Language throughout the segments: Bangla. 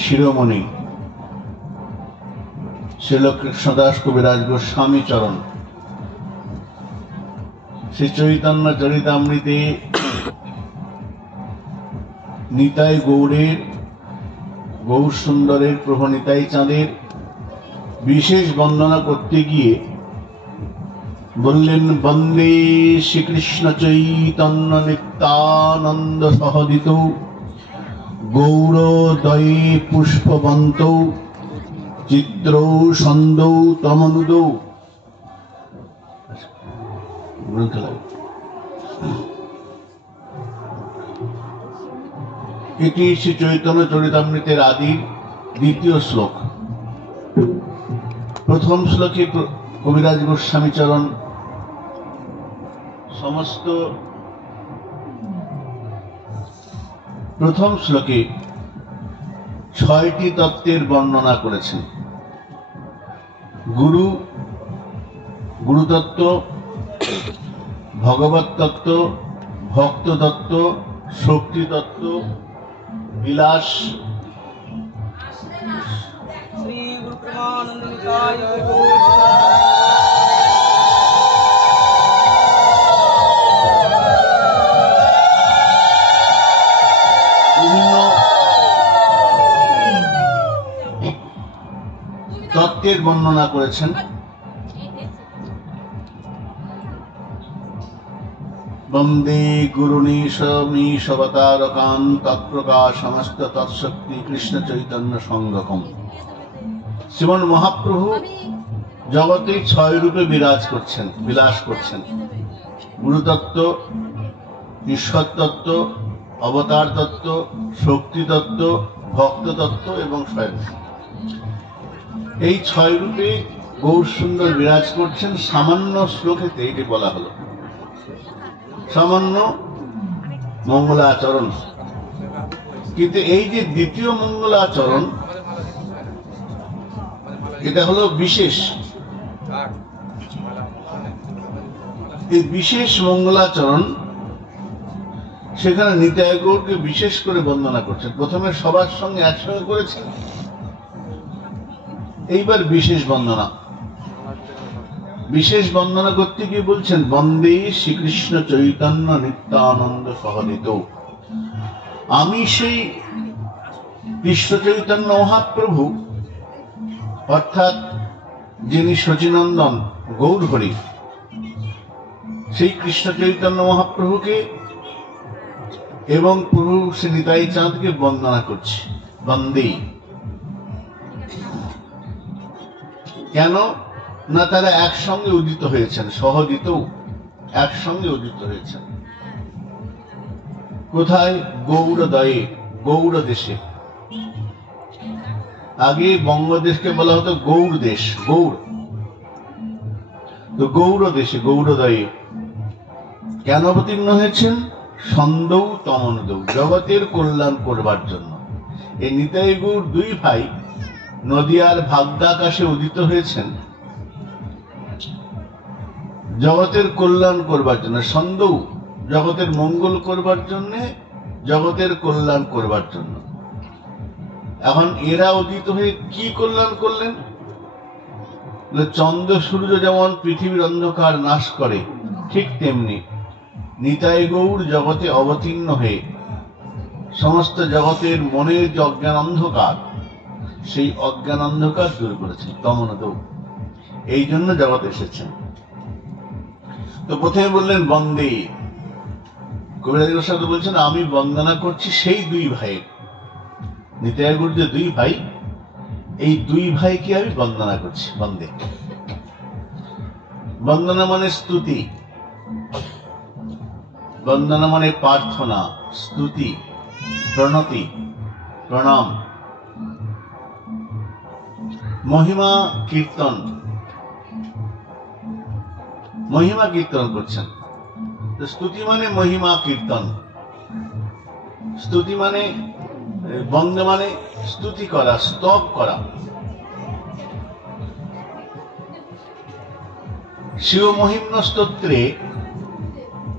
শিরোমণি শ্রীল কৃষ্ণদাস কবিরাজ গোস্বামী চরণ শ্রী চৈতন্য চরিতামৃতে নিতাই গৌরের, গৌর সুন্দরের, প্রভু নিতাই চাঁদের বিশেষ বন্দনা করতে গিয়ে বললেন, বন্দে শ্রীকৃষ্ণ চৈতন্য নিত্যানন্দ সহদিত গৌরদয়ে পুষ্পবন্ত চিত্র সন্দৌ তমনুদৌ। এটি শ্রী চৈতন্য চরিতামৃতের আদির দ্বিতীয় শ্লোক। প্রথম শ্লোকে কবিরাজ গোস্বামী চরণ সমস্ত প্রথম শ্লোকে 6টি তত্ত্বের বর্ণনা করেছেন। গুরু, গুরুতত্ত্ব, ভগবত তত্ত্ব, ভক্ত তত্ত্ব, শক্তি তত্ত্ব, বিলাস, বিভিন্ন তত্ত্বের বর্ণনা করেছেন। বন্দে গুরুনীশবতারকান তৎপ্রকাশ সমস্ত তৎশক্তি কৃষ্ণ চৈতন্য সংগকম। শ্রীমন মহাপ্রভু জগতে 6 রূপে বিরাজ করছেন, বিলাস করছেন। গুরুতত্ত্ব, ঈশ্বর তত্ত্ব, অবতার তত্ত্ব, শক্তি তত্ত্ব, ভক্ত তত্ত্ব এবং স্বয়ং। এই 6 রূপে গৌর সুন্দর বিরাজ করছেন। সামান্য শ্লোকেতে এটি বলা হলো, সামান্য মঙ্গলাচরণ। কিন্তু এই যে দ্বিতীয় মঙ্গলাচরণ, এটা হলো বিশেষ। এই বিশেষ মঙ্গলাচরণ, সেখানে নিতাই গৌরকে বিশেষ করে বন্দনা করছেন। প্রথমে সবার সঙ্গে একসঙ্গে করেছেন, এইবার বিশেষ বন্দনা। বিশেষ বন্দনা করতে গিয়ে বলছেন, বন্দে শ্রীকৃষ্ণ চৈতন্য নিত্যানন্দ সহদিত। আমি সেই কৃষ্ণ চৈতন্য মহাপ্রভু, অর্থাৎ যিনি শচীনন্দন গৌর হরি, সেই কৃষ্ণ চৈতন্য মহাপ্রভুকে এবং প্রভু শ্রী নিতাই চাঁদকে বন্দনা করছি। বন্দে কেন না, তারা একসঙ্গে উদিত হয়েছেন, সহদিত, একসঙ্গে উদিত হয়েছেন। কোথায়? গৌরদয়ে, গৌর দেশে। আগে বঙ্গদেশকে বলা হতো গৌর দেশ, গৌর। তো গৌর দেশে, গৌরদয়ে কেন অবতীর্ণ হয়েছেন? সন্দৌ তমনদৌ, জগতের কল্যাণ করবার জন্য। এই নিতাই গৌর 2 ভাই নদিয়ার ভাগ্যাকাশে উদিত হয়েছেন জগতের কল্যাণ করবার জন্য। সন্দৌ, জগতের মঙ্গল করবার জন্য, জগতের কল্যাণ করবার জন্য। এখন এরা উদিত হয়ে কি কল্যাণ করলেন? চন্দ্র সূর্য যেমন পৃথিবীর অন্ধকার নাশ করে, ঠিক তেমনি নিতাই গৌর জগতে অবতীর্ণ হয়ে সমস্ত জগতের মনের যে অজ্ঞান অন্ধকার, সেই অজ্ঞান অন্ধকার দূর করেছেন। তমনদৌ, এই জন্য জগৎ এসেছেন। তো প্রথমে বললেন বন্দে। কবিরাজ গোস্বামী বলছেন, আমি বন্দনা করছি সেই 2 ভাইয়ের। নিতাই গৌর যে 2 ভাই, এই 2 ভাইকে আমি বন্দনা করছি। বন্দে, বন্দনা মানে স্তুতি, বন্দনা মানে প্রার্থনা, স্তুতি, প্রণতি, প্রণাম, মহিমা কীর্তন। মহিমা কীর্তন করছেন। স্তুতি মানে মহিমা কীর্তন। স্তুতি মানে, বন্দে মানে স্তুতি করা, স্তব করা। শিব মহিম্ন স্তোত্রে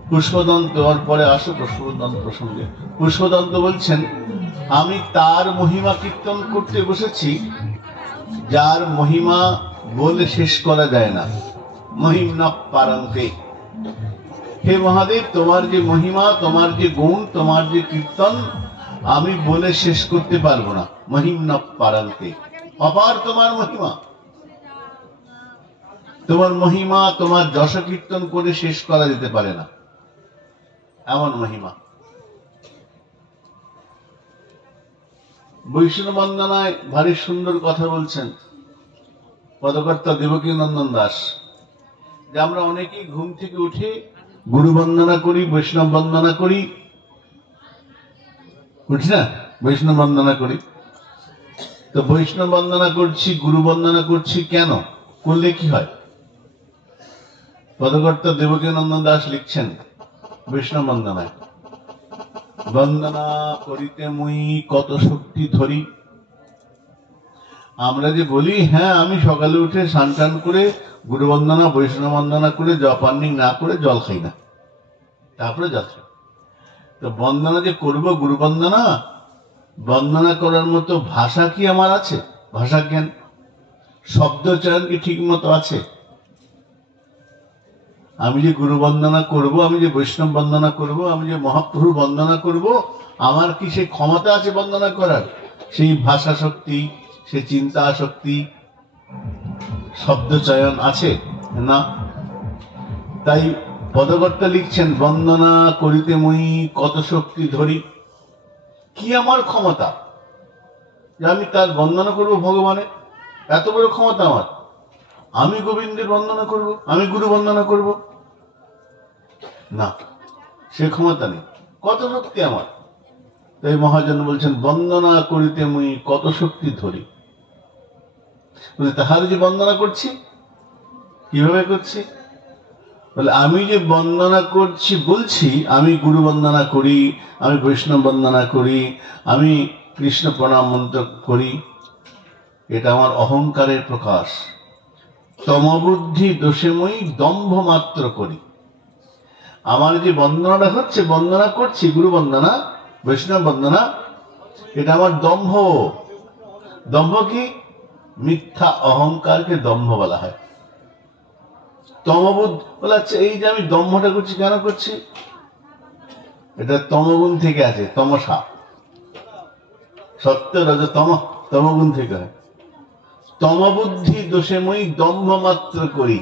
পুষ্পদন্ত, পরে আসো পুষ্পদন্ত প্রসঙ্গে, পুষ্পদন্ত বলছেন, আমি তার মহিমা কীর্তন করতে বসেছি যার মহিমা বলে শেষ করা যায় না। মহিমা পারন্তে। হে মহাদেব, তোমার যে মহিমা, তোমার যে গুণ, তোমার যে কীর্তন আমি বলে শেষ করতে পারবো না। মহিমা পারন্তে, অপার তোমার মহিমা। তোমার মহিমা, তোমার যশ কীর্তন করে শেষ করা যেতে পারে না, এমন মহিমা। বৈষ্ণব বন্দনায় ভারী সুন্দর কথা বলছেন পদকর্তা দেবকী নন্দন দাস, যে আমরা অনেকেই ঘুম থেকে উঠে গুরু বন্দনা করি, বৈষ্ণব বন্দনা করি, উঠি না? বৈষ্ণব বন্দনা করি। তো বৈষ্ণব বন্দনা করছি, গুরু বন্দনা করছি, কেন করলে কি হয়? পদকর্তা দেবকী নন্দন দাস লিখছেন বৈষ্ণব বন্দনায়, বন্দনা করিতে মুই কত শক্তি ধরি। আমরা যে বলি হ্যাঁ আমি সকালে উঠে স্নান টান করে গুরু বন্দনা বৈষ্ণব বন্দনা করে জপান্নিং না করে জল খাই না, তারপরে জল খাই। তো বন্দনা যে করবো, গুরু বন্দনা, বন্দনা করার মতো ভাষা কি আমার আছে? ভাষা জ্ঞান, শব্দ চয়ন কি ঠিক মতো আছে? আমি যে গুরু বন্দনা করব, আমি যে বৈষ্ণব বন্দনা করব, আমি যে মহাপ্রভু বন্দনা করব, আমার কি সেই ক্ষমতা আছে বন্দনা করার? সেই ভাষা শক্তি, সে চিন্তা শক্তি, শব্দ চয়ন আছে না? তাই পদকর্তা লিখছেন, বন্দনা করিতে মুই কত শক্তি ধরি। কি আমার ক্ষমতা যে আমি তার বন্দনা করব? ভগবানের এত বড় ক্ষমতা আমার? আমি গোবিন্দের বন্দনা করব, আমি গুরু বন্দনা করব? না, সে ক্ষমতা নেই। কত শক্তি আমার? তাই মহাজন বলছেন, বন্দনা করিতে মুই কত শক্তি ধরি। তাহার যে বন্দনা করছি, কিভাবে করছি? বলে আমি যে বন্দনা করছি, বলছি আমি গুরু বন্দনা করি, আমি বৈষ্ণব বন্দনা করি, আমি কৃষ্ণ প্রণাম মন্ত্র করি, এটা আমার অহংকারের প্রকাশ। তমবুদ্ধি দোষে মই দম্ভ মাত্র করি। আমার যে বন্দনাটা হচ্ছে, বন্দনা করছি গুরু বন্দনা বৈষ্ণব বন্দনা, এটা আমার দম্ভ। দম্ভ কি? মিথ্যা অহংকারকে দম্ভ বলা হয়। তমবুদ্ধ বলা হচ্ছে, এই যে আমি দম্ভটা করছি, কেন করছি? এটা তমগুণ থেকে আছে, তমসা, সত্য রজ তম, তমগুণ থেকে হয়। তমবুদ্ধি দোষে মই দম্ভ মাত্র করি।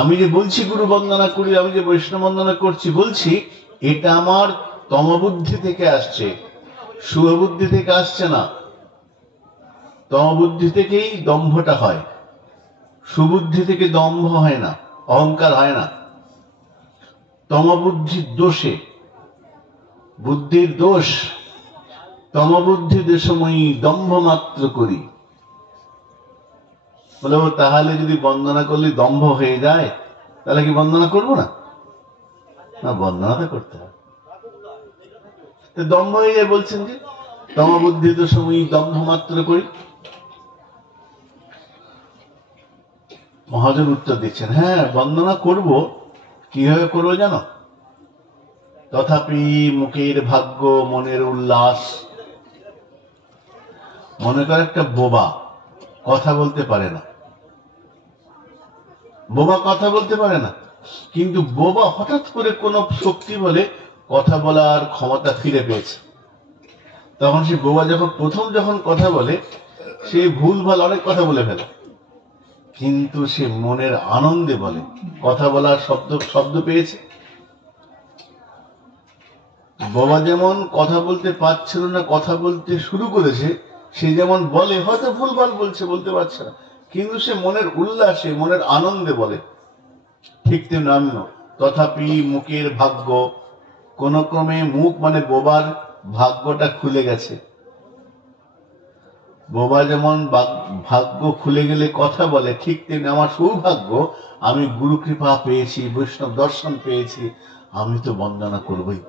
আমি যে বলছি গুরু বন্দনা করি, আমি যে বৈষ্ণব বন্দনা করছি, বলছি এটা আমার তমবুদ্ধি থেকে আসছে, শুভবুদ্ধি থেকে আসছে না। তমবুদ্ধি থেকেই দম্ভটা হয়, সুবুদ্ধি থেকে দম্ভ হয় না, অহংকার হয় না। তমবুদ্ধির দোষে, বুদ্ধির দোষ, তমবুদ্ধি দোষময়ী দম্ভ মাত্র করি। বলে তাহলে যদি বন্দনা করলে দম্ভ হয়ে যায়, তাহলে কি বন্দনা করবো না? না, বন্দনাটা করতে হবে। দম্ভ হয়ে যায় বলছেন যে, তমবুদ্ধি দোষময়ী দম্ভ মাত্র করি। মহাজন উত্তর দিচ্ছেন, হ্যাঁ বন্দনা করব, কিভাবে করবো জানো? তথাপি মুখের ভাগ্য মনের উল্লাস। মনে কর একটা বোবা কথা বলতে পারে না, বোবা কথা বলতে পারে না, কিন্তু বোবা হঠাৎ করে কোন শক্তি বলে কথা বলার ক্ষমতা ফিরে পেয়েছে। তখন সে বোবা যখন কথা বলে, সে ভুল ভাল অনেক কথা বলে ফেলে, কিন্তু সে মনের আনন্দে বলে, কথা বলার শব্দ পেয়েছে। বোবা যেমন কথা বলতে পারছিল না, কথা বলতে শুরু করেছে, সে যেমন বলে, হয়তো ভুলভাল বলতে পারছে না, কিন্তু সে মনের উল্লাসে, মনের আনন্দে বলে। ঠিক তেমনি আমিও, তথাপি মুখের ভাগ্য, কোন ক্রমে মুখ মানে বোবার ভাগ্যটা খুলে গেছে। বোবা যেমন ভাগ্য খুলে গেলে কথা বলে, ঠিক তেমনি আমার সৌভাগ্য, আমি গুরু কৃপা পেয়েছি, বৈষ্ণব দর্শন পেয়েছি, আমি তো বন্দনা করবই।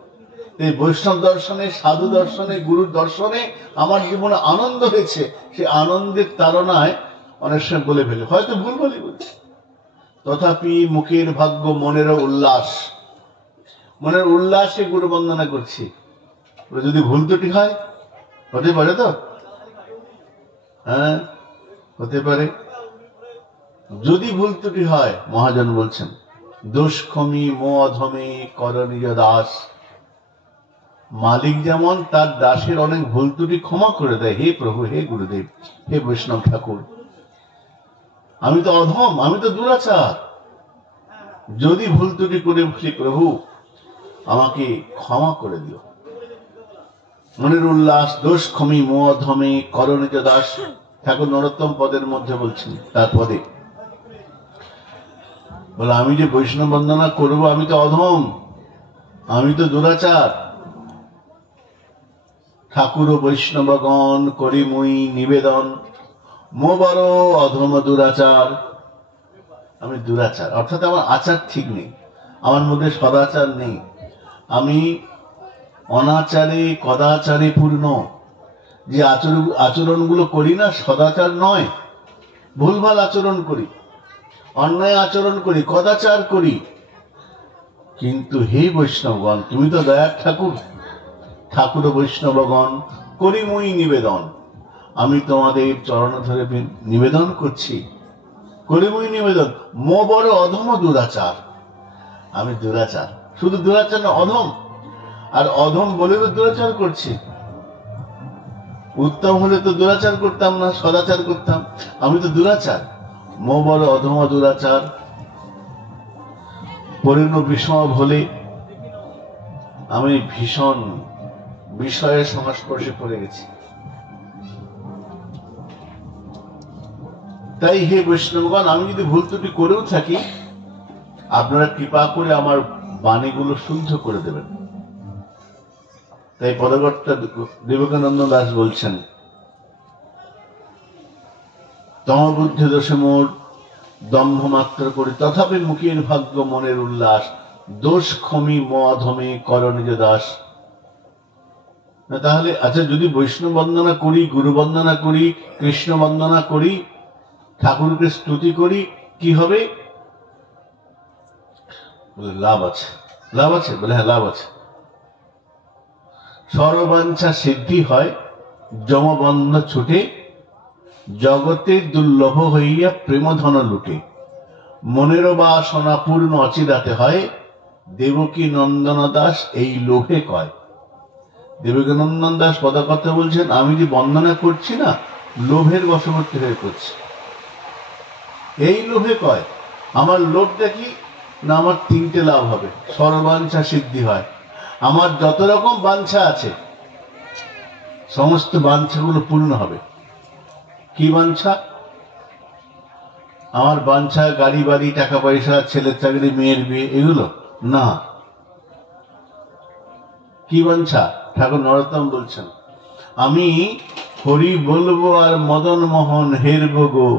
এই বৈষ্ণব দর্শনে, সাধু দর্শনে, গুরুর দর্শনে আমার জীবনে আনন্দ হয়েছে, সে আনন্দের তাড়নায় অনেক সময় বলে ফেলে, হয়তো ভুল বলে বলছে। তথাপি মুখের ভাগ্য মনেরও উল্লাস, মনের উল্লাসে গুরু বন্দনা করছি। যদি ভুল ত্রুটি হয় হতে পারে তো? হ্যাঁ, হতে পারে। যদি ভুল ত্রুটি হয়, মহাজন বলছেন দোষ ক্ষমি মো অধমে কর নিজ দাস। মালিক যেমন তার দাসের অনেক ভুল ত্রুটি ক্ষমা করে দেয়। হে প্রভু, হে গুরুদেব, হে বৈষ্ণব ঠাকুর, আমি তো অধম, আমি তো দুরাচার, যদি ভুল ত্রুটি করে বলি প্রভু আমাকে ক্ষমা করে দিও। মনের উল্লাস দোষ ক্ষমি মো অধমে কর নিজ দাস। ঠাকুর নরোত্তম পদের মধ্যে বলছেন, তার পদে বলে আমি যে বৈষ্ণব বন্দনা করবো, আমি তো অধম, আমি তো দুরাচার। ঠাকুর ও বৈষ্ণবগণ করি মুই নিবেদন, মো বড় অধম দুরাচার। আমি দুরাচার, অর্থাৎ আমার আচার ঠিক নেই, আমার মধ্যে সদাচার নেই, আমি অনাচারে কদাচারে পূর্ণ। যে আচরণগুলো করি না, সদাচার নয়, ভুলভাল আচরণ করি, অন্যায় আচরণ করি, কদাচার করি। কিন্তু হে বৈষ্ণবগণ, তুমি তো দয়ার ঠাকুর, ঠাকুর বৈষ্ণবগণ করি মুই নিবেদন, আমি তোমাদের চরণ ধরে নিবেদন করছি, করি মুই নিবেদন, মো বড় অধম দুরাচার। আমি দুরাচার, শুধু দুরাচার না, অধম। আর অধম বলে তো দুরাচার করছি, উত্তম হলে তো দুরাচার করতাম না, সদাচার করতাম। আমি তো দুরাচার, মো বড় অধম দুরাচার। পরিণ বিষম হলে আমি ভীষণ বিষয়ের সংস্পর্শে পড়ে গেছি। তাই হে বৈষ্ণবগণ, আমি যদি ভুল ত্রুটি করেও থাকি, আপনারা কৃপা করে আমার বাণীগুলো শুদ্ধ করে দেবেন। তাই পদকর্তা বিবেকানন্দ দাস বলছেন, তমবুদ্ধি দোষে মোর দম্ভ মাত্র করি, তথাপি মুখের ভাগ্য মনের উল্লাস, দোষ ক্ষমি ম অধমে কর নিজ দাস। তাহলে আচ্ছা, যদি বৈষ্ণব বন্দনা করি, গুরু বন্দনা করি, কৃষ্ণ বন্দনা করি, ঠাকুরকে স্তুতি করি, কি হবে? লাভ আছে। লাভ আছে? বলে হ্যাঁ, লাভ আছে। সর্ববাঞ্ছা সিদ্ধি হয়, যমবন্ধ ছুটে, জগতে দুর্লভ হইয়া প্রেম ধন লুটে, মনেরও বাসনা পূর্ণ অচিরাতে হয়, দেবকী নন্দন দাস এই লোভে কয়। দেবকীনন্দন দাস পদকর্তা বলছেন, আমি যে বন্দনা করছি না, লোভের বশবর্তী হয়ে করছি। এই লোভে কয়, আমার লোভটা কি না, আমার তিনটে লাভ হবে। সর্ববাঞ্ছা সিদ্ধি হয়, আমার যত রকম বাঞ্ছা আছে সমস্ত বাঞ্ছাগুলো পূর্ণ হবে। কি বাঞ্ছা? আমার বাঞ্ছা গাড়ি বাড়ি, টাকা পয়সা, ছেলের চাকরি, মেয়ের বিয়ে, এগুলো না। কি বাঞ্ছা? ঠাকুর নরোত্তম বলছেন, আমি হরি বলবো আর মদন মোহন হেরব গো,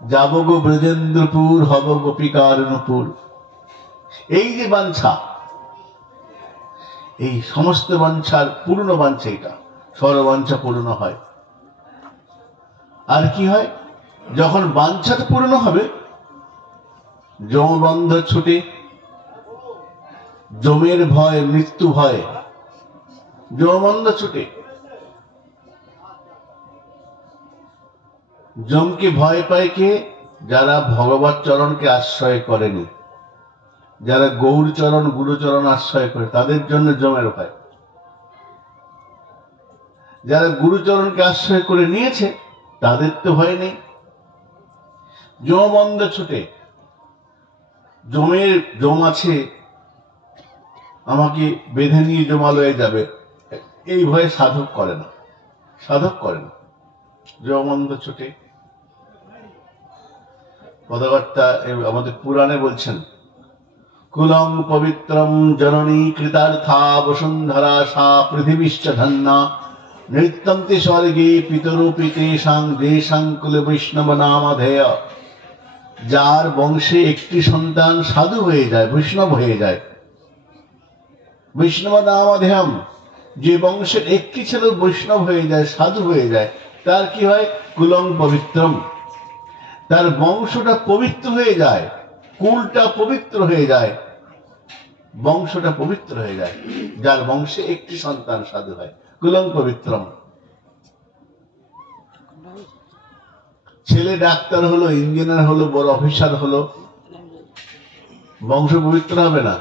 যাব গো ব্রজেন্দ্রপুর, হব গোপিকার নূপুর। এই যে বাঞ্ছা, এই সমস্ত বাঞ্ছার পূর্ণ বাঞ্ছা এটা, সর্ববাঞ্ছা পূর্ণ হয়। আর কি হয়? যখন বাঞ্ছাটা পূর্ণ হবে, যমবন্ধ ছুটে, যমের ভয়, মৃত্যু ভয়, যমবন্ধ ছুটে। যমকে ভয় পায় কে? যারা ভগবত চরণকে আশ্রয় করেনি, যারা গৌর চরণ, গুরুচরণ আশ্রয় করে, তাদের জন্য যমের ভয়। যারা গুরুচরণকে আশ্রয় করে নিয়েছে, তাদের তো ভয় নেই। যমবন্ধ ছুটে, যম আছে, আমাকে বেঁধে নিয়ে যমালয়ে যাবে, এই ভয়ে সাধক করে না, সাধক করে না। যমবন্ধ ছুটে। পদকর্তা আমাদের পুরাণে বলছেন, কুলং পবিত্রম জননী কৃতার্থা বসুন্ধরা সা পৃথিবীশ্চ ধন্যা, নৃত্যন্তি স্বর্গে পিতরূপিতে সাং দেশাং কুলে বৈষ্ণব নামধেয়। যার বংশে একটি সন্তান সাধু হয়ে যায়, বৈষ্ণব হয়ে যায়, বৈষ্ণব নামধেয়ম, যে বংশের একটি ছেলে বৈষ্ণব হয়ে যায়, সাধু হয়ে যায়, তার কি হয়? কুলং পবিত্রম, তার বংশটা পবিত্র হয়ে যায়, কুলটা পবিত্র হয়ে যায়, বংশটা পবিত্র হয়ে যায়, যার বংশে একটি সন্তান সাধু হয়। কুলং পবিত্রম। ছেলে ডাক্তার হলো, ইঞ্জিনিয়ার হলো, বড় অফিসার হলো, বংশ পবিত্র হবে না।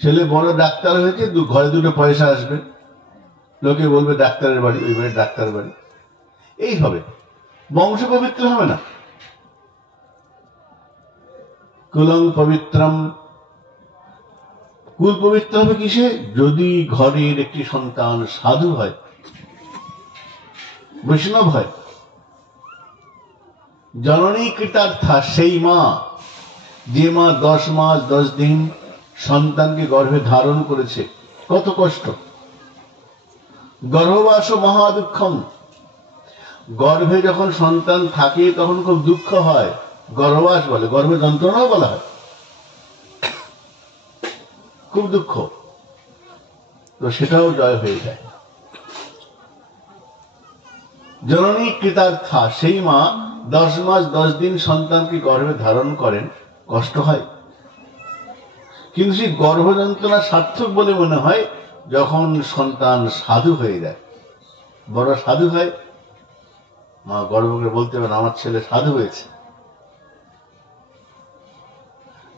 ছেলে বড় ডাক্তার হয়েছে, ঘরে দুটো পয়সা আসবে, লোকে বলবে ডাক্তারের বাড়ি, ওই বাড়ি ডাক্তার বাড়ি, এই হবে, বংশ পবিত্র হবে না। কুলং পবিত্রম, কুল পবিত্র হবে কিসে? যদি ঘরের একটি সন্তান সাধু হয়, বৈষ্ণব হয়। জননী কৃতার্থা, সেই মা, যে মা 10 মাস 10 দিন সন্তানকে গর্ভে ধারণ করেছে, কত কষ্ট। গর্ভবাস মহা দুঃখম, গর্ভে যখন সন্তান থাকে তখন খুব দুঃখ হয়, গর্ভবাস বলে, গর্ভে যন্ত্রণাও বলা হয়, খুব দুঃখ। তো সেটাও জয় হয়ে যায়। জননী কৃতার্থা, সেই মা 10 মাস 10 দিন সন্তানকে গর্ভে ধারণ করেন, কষ্ট হয়, কিন্তু সেই গর্ভ যন্ত্রণা সার্থক বলে মনে হয় যখন সন্তান সাধু হয়ে যায়, বড় সাধু হয়। মা গর্ব করে বলতে পারেন আমার ছেলে সাধু হয়েছে।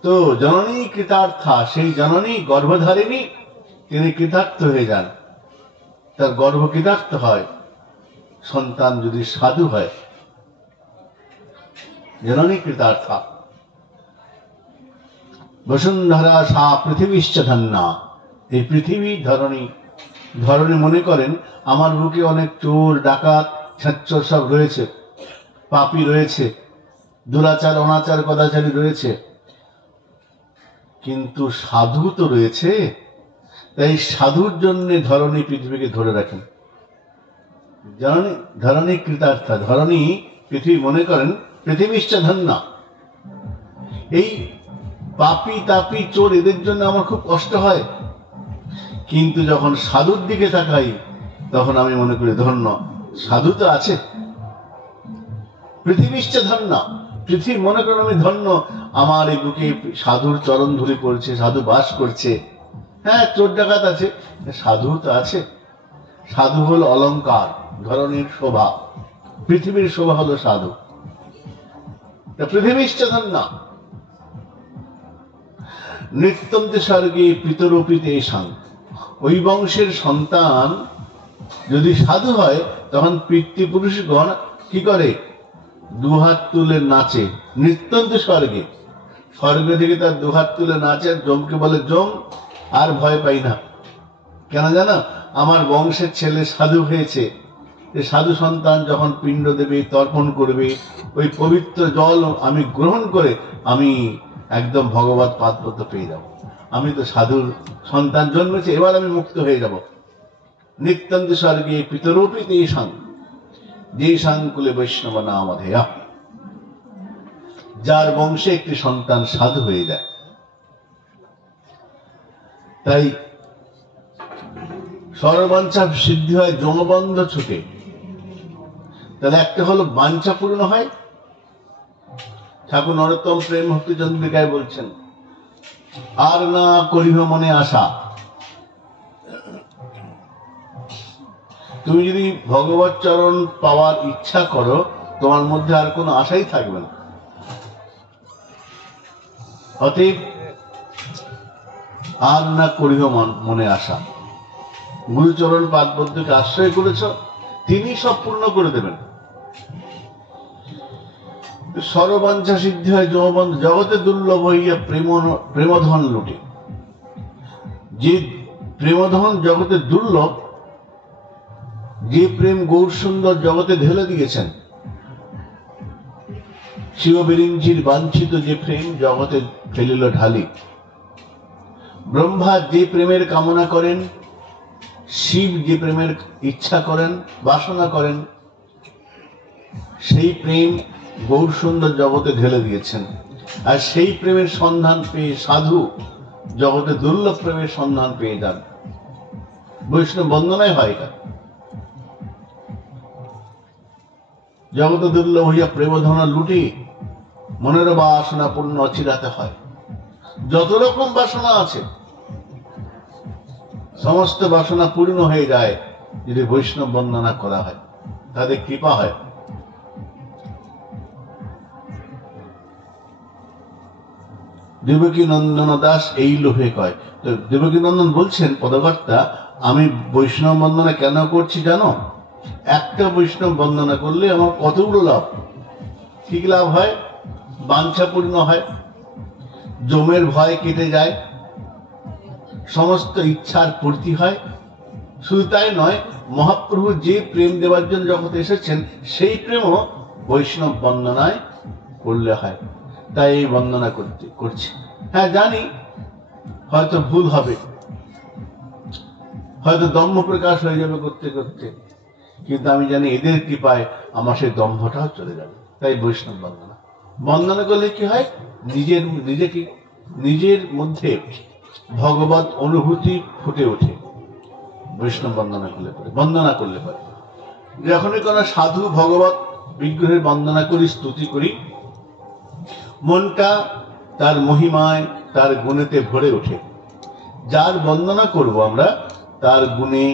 তো জননী কৃতার্থা, সেই জননী গর্ভধারিণী তিনি কৃতার্থ হয়ে যান, তার গর্ভ কৃতার্থ হয় সন্তান যদি সাধু হয়। জননী কৃতার্থা। বসুন্ধরা সা পৃথিবীশ্চ ধন্যা, এই পৃথিবী ধরণী, ধরণী মনে করেন আমার বুকে অনেক চোর ডাকাত ছাচ্চর সব রয়েছে, পাপী রয়েছে, দুরাচার অনাচার কদাচারী রয়েছে, কিন্তু সাধু তো রয়েছে, তাই সাধুর জন্য ধরণী পৃথিবীকে ধরে রাখেন। ধরণী, ধরণী কৃতার্থা, ধরণী পৃথিবী মনে করেন পৃথিবীশ্চ ধন্যা, এই পাপী তাপী চোর এদের জন্য আমার খুব কষ্ট হয়, কিন্তু যখন সাধুর দিকে তাকাই তখন আমি মনে করি ধন্য, সাধু তো আছে। পৃথিবীশ্চ ধন্য, পৃথিবী মনে করেন আমি ধন্য, আমার এই বুকে সাধুর চরণ ধরে পড়ছে, সাধু বাস করছে। হ্যাঁ, চোর ডাকাত আছে, সাধু তো আছে। সাধু হলো অলংকার, ধরনের শোভা, পৃথিবীর শোভা হলো সাধু। পৃথিবীশ্চ ধন্য। নৃত্যম তে স্বর্গে পিতরোপিতে সাং, ওই বংশের সন্তান যদি সাধু হয় তখন পিতৃপুরুষগণ কি করে? দুহাত তুলে নাচে। নৃত্যন্ত স্বর্গে, স্বর্গ থেকে তার দুহাত তুলে নাচে, যমকে বলে যম আর ভয় পাই না। কেন জানো? আমার বংশের ছেলে সাধু হয়েছে। সাধু সন্তান যখন পিণ্ড দেবে, তর্পণ করবে, ওই পবিত্র জল আমি গ্রহণ করে আমি একদম ভগবত পাদপদ্ম পেয়ে যাব। আমি তো সাধুর সন্তান জন্মেছে, এবার আমি মুক্ত হয়ে যাব। নিত্যন্ত স্বর্গে পিতরূপী তেষাং, যে সাংকুলে বৈষ্ণব নামধেয়া, যার বংশে একটি সন্তান সাধু হয়ে যায়। তাই সর্ববাঞ্ছা সিদ্ধি হয়, যমবন্ধ ছুটে। তাহলে একটা হলো বাঞ্ছা পূর্ণ হয়। ঠাকুর নরোত্তম প্রেম ভক্তি চন্দ্রিকায় বলছেন, আর না করিহ মনে আশা। তুমি যদি ভগবত চরণ পাওয়ার ইচ্ছা করো, তোমার মধ্যে আর কোনো আশাই থাকবে না। অতএব আর না করিহ মনে আশা। গুরুচরণ পাদপদ্মকে আশ্রয় করেছ, তিনি সব পূর্ণ করে দেবেন। সর্ববাঞ্ছা সিদ্ধি হয় যমবন্ধ, জগতে দুর্লভ হইয়া প্রেমধন লুটে। যে প্রেমধন জগতে দুর্লভ, যে প্রেম গৌর সুন্দর জগতে ঢেলে দিয়েছেন, শিববিরিঞ্চির বাঞ্ছিত যে প্রেম জগতে ফেলিল ঢালি। ব্রহ্মা যে প্রেমের কামনা করেন, শিব যে প্রেমের ইচ্ছা করেন, বাসনা করেন, সেই প্রেম গৌর সুন্দর জগতে ঢেলে দিয়েছেন। আর সেই প্রেমের সন্ধান পেয়ে সাধু জগতে দুর্লভ প্রেমের সন্ধান পেয়ে যান। বৈষ্ণব বন্দনায় হয় এটা। জগতে দুর্লভ হইয়া প্রেমধন লুটি, মনের বাসনা পূর্ণ অচিরাতে হয়। যত রকম বাসনা আছে সমস্ত বাসনা পূর্ণ হয়ে যায় যদি বৈষ্ণব বন্দনা করা হয়। তাদের কৃপা হয়। দেবকী নন্দন দাস এই লোভে কয়। তো দেবকী নন্দন বলছেন পদকর্তা, আমি বৈষ্ণব বন্দনা কেন করছি জানো? একটা বৈষ্ণব বন্দনা করলে আমার কতগুলো লাভ। ঠিক লাভ হয়, বাঞ্ছা পূর্ণ হয়, যমের ভয় কেটে যায়, সমস্ত ইচ্ছার পূর্তি হয়। শুধু তাই নয়, মহাপ্রভু যে প্রেম দেওয়ার জন্য জগতে এসেছেন সেই প্রেমও বৈষ্ণব বন্দনায় করলে হয়। তাই এই বন্দনা করছি। হ্যাঁ জানি হয়তো ভুল হবে, হয়তো দম্ভ প্রকাশ হয়ে যাবে করতে করতে, কিন্তু আমি জানি এদের কৃপায় আমার সেই দম্ভটাও চলে যাবে। তাই বৈষ্ণব বন্দনা। বন্দনা করলে কি হয়? নিজের মধ্যে ভগবত অনুভূতি ফুটে ওঠে বৈষ্ণব বন্দনা করলে পারে। যখনই কোন সাধু ভগবত বিগ্রহের বন্দনা করি, স্তুতি করি, মনটা তার মহিমায়, তার গুণেতে ভরে ওঠে। যার বন্দনা করব আমরা, তার গুণে,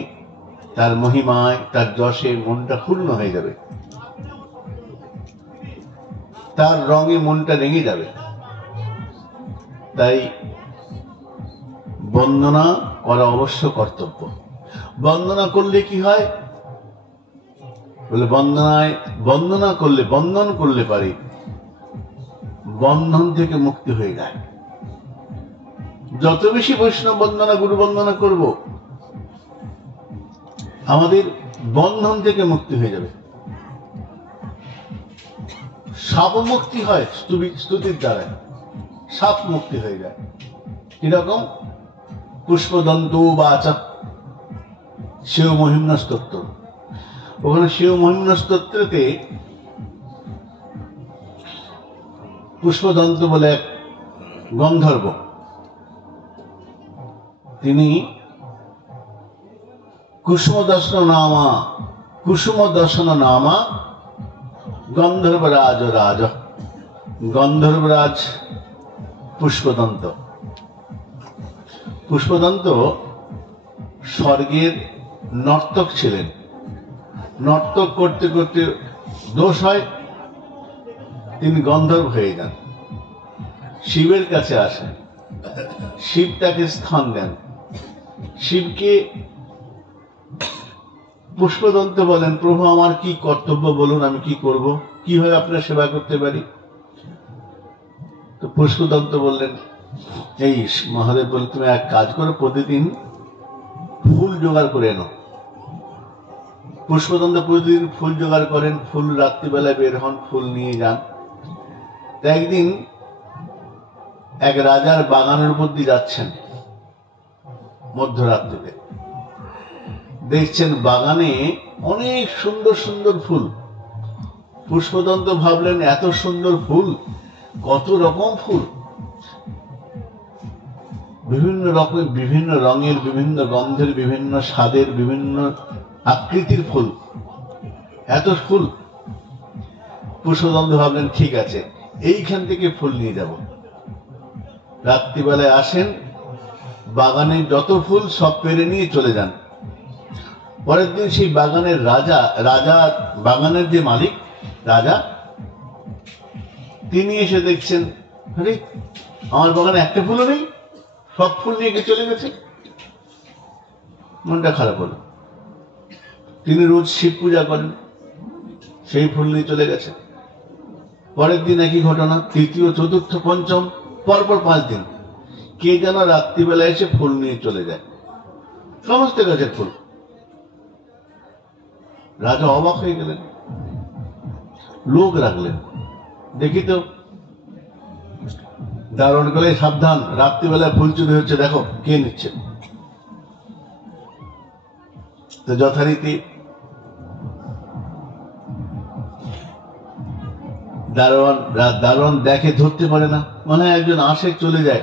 তার মহিমায়, তার যশে মনটা পূর্ণ হয়ে যাবে, তার রঙে মনটা রেঙে যাবে। তাই বন্দনা করা অবশ্য কর্তব্য। বন্দনা করলে কি হয়? বলে বন্দনা করলে, বন্দন করলে পারে বন্ধন থেকে মুক্তি হয়ে যায়। যত বেশি বৈষ্ণব বন্দনা, গুরু বন্দনা করব, আমাদের বন্ধন থেকে মুক্তি হয়ে যাবে। সাপ মুক্তি হয় স্তুতির দ্বারা, সাপ মুক্তি হয়ে যায়। কিরকম? পুষ্পদন্ত বাচ শিব মহিম্ন স্তোত্র। ওখানে শিব মহিম্ন স্তোত্রতে পুষ্পদন্ত বলে এক গন্ধর্ব, তিনি কুসুম দর্শন নামা গন্ধর্বরাজ গন্ধর্বরাজ পুষ্পদন্ত। পুষ্পদন্ত স্বর্গের নর্তক ছিলেন। নর্তক করতে করতে দোষ হয়, তিনি গন্ধর্ব হয়ে যান, শিবের কাছে আসেন। শিব তাকে স্থান দেন। শিবকে পুষ্পদন্ত বলেন, প্রভু আমার কি কর্তব্য বলুন, আমি কি করব, কিভাবে আপনার সেবা করতে পারি? তো পুষ্পদন্ত বললেন, এই মহাদেব বলে, তুমি এক কাজ করো, প্রতিদিন ফুল জোগাড় করে এনো। পুষ্পদন্ত প্রতিদিন ফুল জোগাড় করেন, ফুল রাত্রিবেলায় বের হন, ফুল নিয়ে যান। একদিন এক রাজার বাগানের উপর দিয়ে যাচ্ছেন মধ্যরাত্রিতে, দেখছেন বাগানে অনেক সুন্দর সুন্দর ফুল। পুষ্পদন্ত ভাবলেন, এত সুন্দর ফুল, কত রকম ফুল, বিভিন্ন রকমের, বিভিন্ন রঙের, বিভিন্ন গন্ধের, বিভিন্ন স্বাদের, বিভিন্ন আকৃতির ফুল, এত ফুল। পুষ্পদন্ত ভাবলেন, ঠিক আছে, এইখান থেকে ফুল নিয়ে যাব। রাত্রিবেলায় আসেন, বাগানে যত ফুল সব পেরে নিয়ে চলে যান। পরের দিন সেই বাগানের রাজা বাগানের যে মালিক রাজা, তিনি এসে দেখছেন, আরে আমার বাগানে একটা ফুলও নেই, সব ফুল নিয়ে চলে গেছে। মনটা খারাপ হলো। তিনি রোজ শিব পূজা করেন, সেই ফুল নিয়ে চলে গেছে। পরের দিন একই ঘটনা, তৃতীয়, চতুর্থ, পঞ্চম, পরপর 5 দিন কে যেন রাত্রিবেলা এসে ফুল নিয়ে চলে যায়, সমস্ত গাছের ফুল। রাজা অবাক হয়ে গেলেন, লোক রাখলেন, দেখি তো। দারোয়ান গেলে, সাবধান, রাত্রিবেলায় ফুল চুরি হচ্ছে, দেখো কে নিচ্ছে। তো যথারীতি দারোয়ান দেখে, ধরতে পারে না, মনে হয় একজন আসে চলে যায়,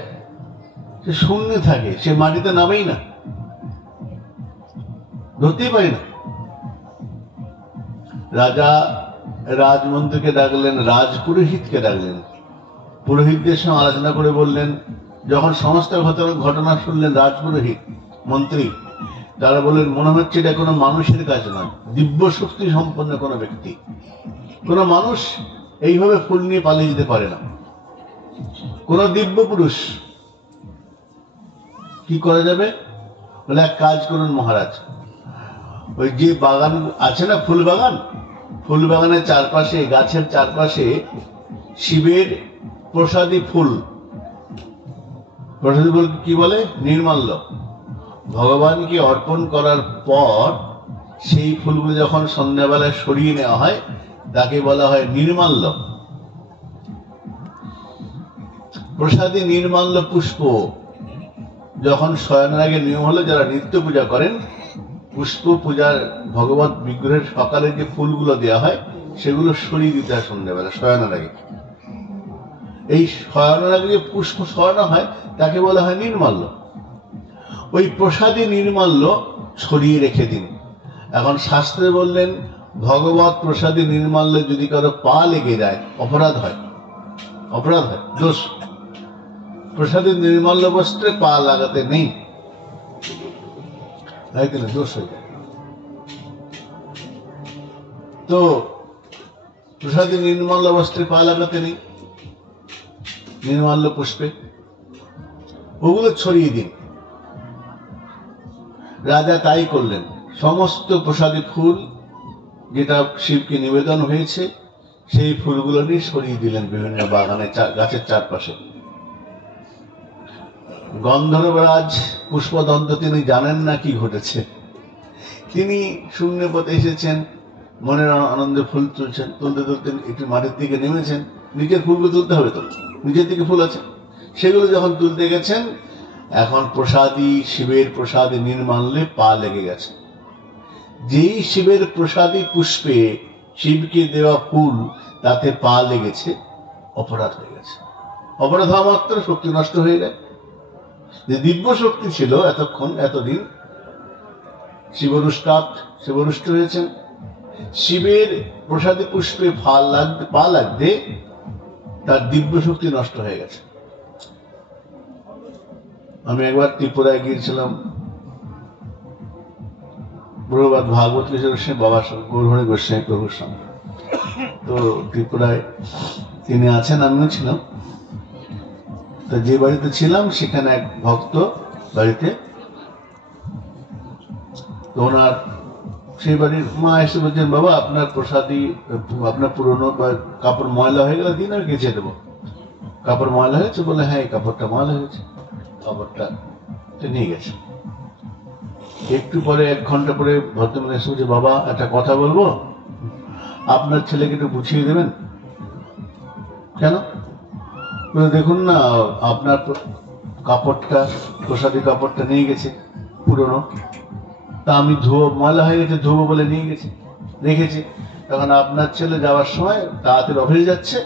সে শূন্য থাকে, সে মাটিতে নামেই না, ধরতেই পারে না। রাজা রাজমন্ত্রীকে ডাকলেন, রাজপুরোহিতকে ডাকলেন, পুরোহিতদের সঙ্গে আলোচনা করে বললেন, যখন সমস্ত ঘটনা শুনলেন রাজপুরোহিত মন্ত্রী, তারা বলেন মনে হচ্ছে এটা কোনো মানুষের কাজ নয়, দিব্য শক্তি সম্পন্ন কোনো ব্যক্তি, কোনো মানুষ এইভাবে ফুল নিয়ে পালিয়ে যেতে পারে না, কোন দিব্য পুরুষ। কি করা যাবে? বলে এক কাজ করুন মহারাজ, ওই যে বাগান আছে না, ফুল বাগান, ফুল বাগানের চারপাশে, গাছের চারপাশে শিবের প্রসাদী ফুল, প্রসাদী ফুল কি বলে? নির্মাল্য। ভগবানকে অর্পণ করার পর সেই ফুলগুলো যখন সন্ধ্যাবেলায় সরিয়ে নেওয়া হয় তাকে বলা হয় নির্মাল্য। প্রসাদী নির্মাল্য পুষ্প যখন শয়নের আগে নিয়ম হলো, যারা নিত্য পূজা করেন, পুষ্প পূজার ভগবত বিগ্রহের সকালে যে ফুলগুলো দেওয়া হয় সেগুলো সরিয়ে দিতে হয় সন্ধ্যাবেলা শয়নের আগে। এই শয়নের আগে যে পুষ্প সরানো হয় তাকে বলা হয় নির্মাল্য। ওই প্রসাদী নির্মাল্য ছড়িয়ে রেখে দিন। এখন শাস্ত্রে বললেন ভগবত প্রসাদী নির্মাল্য যদি কারো পা লেগে যায় অপরাধ হয়, অপরাধ হয়, দোষ। প্রসাদী নির্মাল্য বস্ত্রে পা লাগাতে নেই, দোষ হয়ে যায়। তো প্রসাদী নির্মাল্য বস্ত্রে পা লাগাতে নেই, নির্মাল্য পুষ্পে ওগুলো ছড়িয়ে দিন। রাজা তাই করলেন, সমস্ত প্রসাদী ফুল যেটা শিবকে নিবেদন হয়েছে সেই ফুলগুলো নিয়ে সরিয়ে দিলেন বিভিন্ন বাগানে, গাছের চারপাশে। গন্ধর্বরাজ পুষ্পদন্ত তিনি জানেন না কি ঘটেছে। তিনি শূন্য পথে এসেছেন, মনের আনন্দে ফুল তুলছেন, তুলতে তুলতে একটু মাটির দিকে নেমেছেন, নিজের ফুলগুলো তুলতে হবে তো, নিজের দিকে ফুল আছে, সেগুলো যখন তুলতে গেছেন এখন প্রসাদী শিবের প্রসাদী নির্মাল্যে পা লেগে গেছে। যেই শিবের প্রসাদী পুষ্পে শিবকে দেওয়া ফুল তাতে পা লেগেছে, অপরাধ হয়ে গেছে। অপরাধ হওয়া মাত্র শক্তি নষ্ট হয়ে যায়। যে দিব্য শক্তি ছিল এতক্ষণ, এতদিন শিবরুষ্ট হয়েছেন, শিবের প্রসাদী পুষ্পে পা লাগতে তার দিব্য শক্তি নষ্ট হয়ে গেছে। আমি একবার ত্রিপুরায় গিয়েছিলাম প্রভুপাদ ভাগবত কিশোর গোস্বামী বাবার সঙ্গে, গৌরহরি গোস্বামী প্রভুর সঙ্গে। তো ত্রিপুরায় তিনি আছেন, আমিও ছিলাম। তো যে বাড়িতে ছিলাম সেখানে এক ভক্ত বাড়িতে, তো ওনার সেই বাড়ির মা এসে বলছেন, বাবা আপনার প্রসাদী, আপনার পুরনো কাপড় ময়লা হয়ে গেলে দিন, আর গেছে দেবো। কাপড় ময়লা হয়েছে? বলে হ্যাঁ, এই কাপড়টা ময়লা হয়েছে। কাপড়টা নিয়ে গেছে। একটু পরে, 1 ঘন্টা পরে ভদ্রমহিলা এসে বলছে, বাবা একটা কথা বলবো, আপনার ছেলেকে একটু বুঝিয়ে দেবেন। কেন? দেখুন না, আপনার কাপড়টা, প্রসাদী কাপড়টা নিয়ে গেছে পুরনো, তা আমি ময়লা হয়ে গেছে, ধোবো বলে নিয়ে গেছি, রেখেছি। তখন আপনার ছেলে যাওয়ার সময় তাড়াতাড়ি অফিসে যাচ্ছে,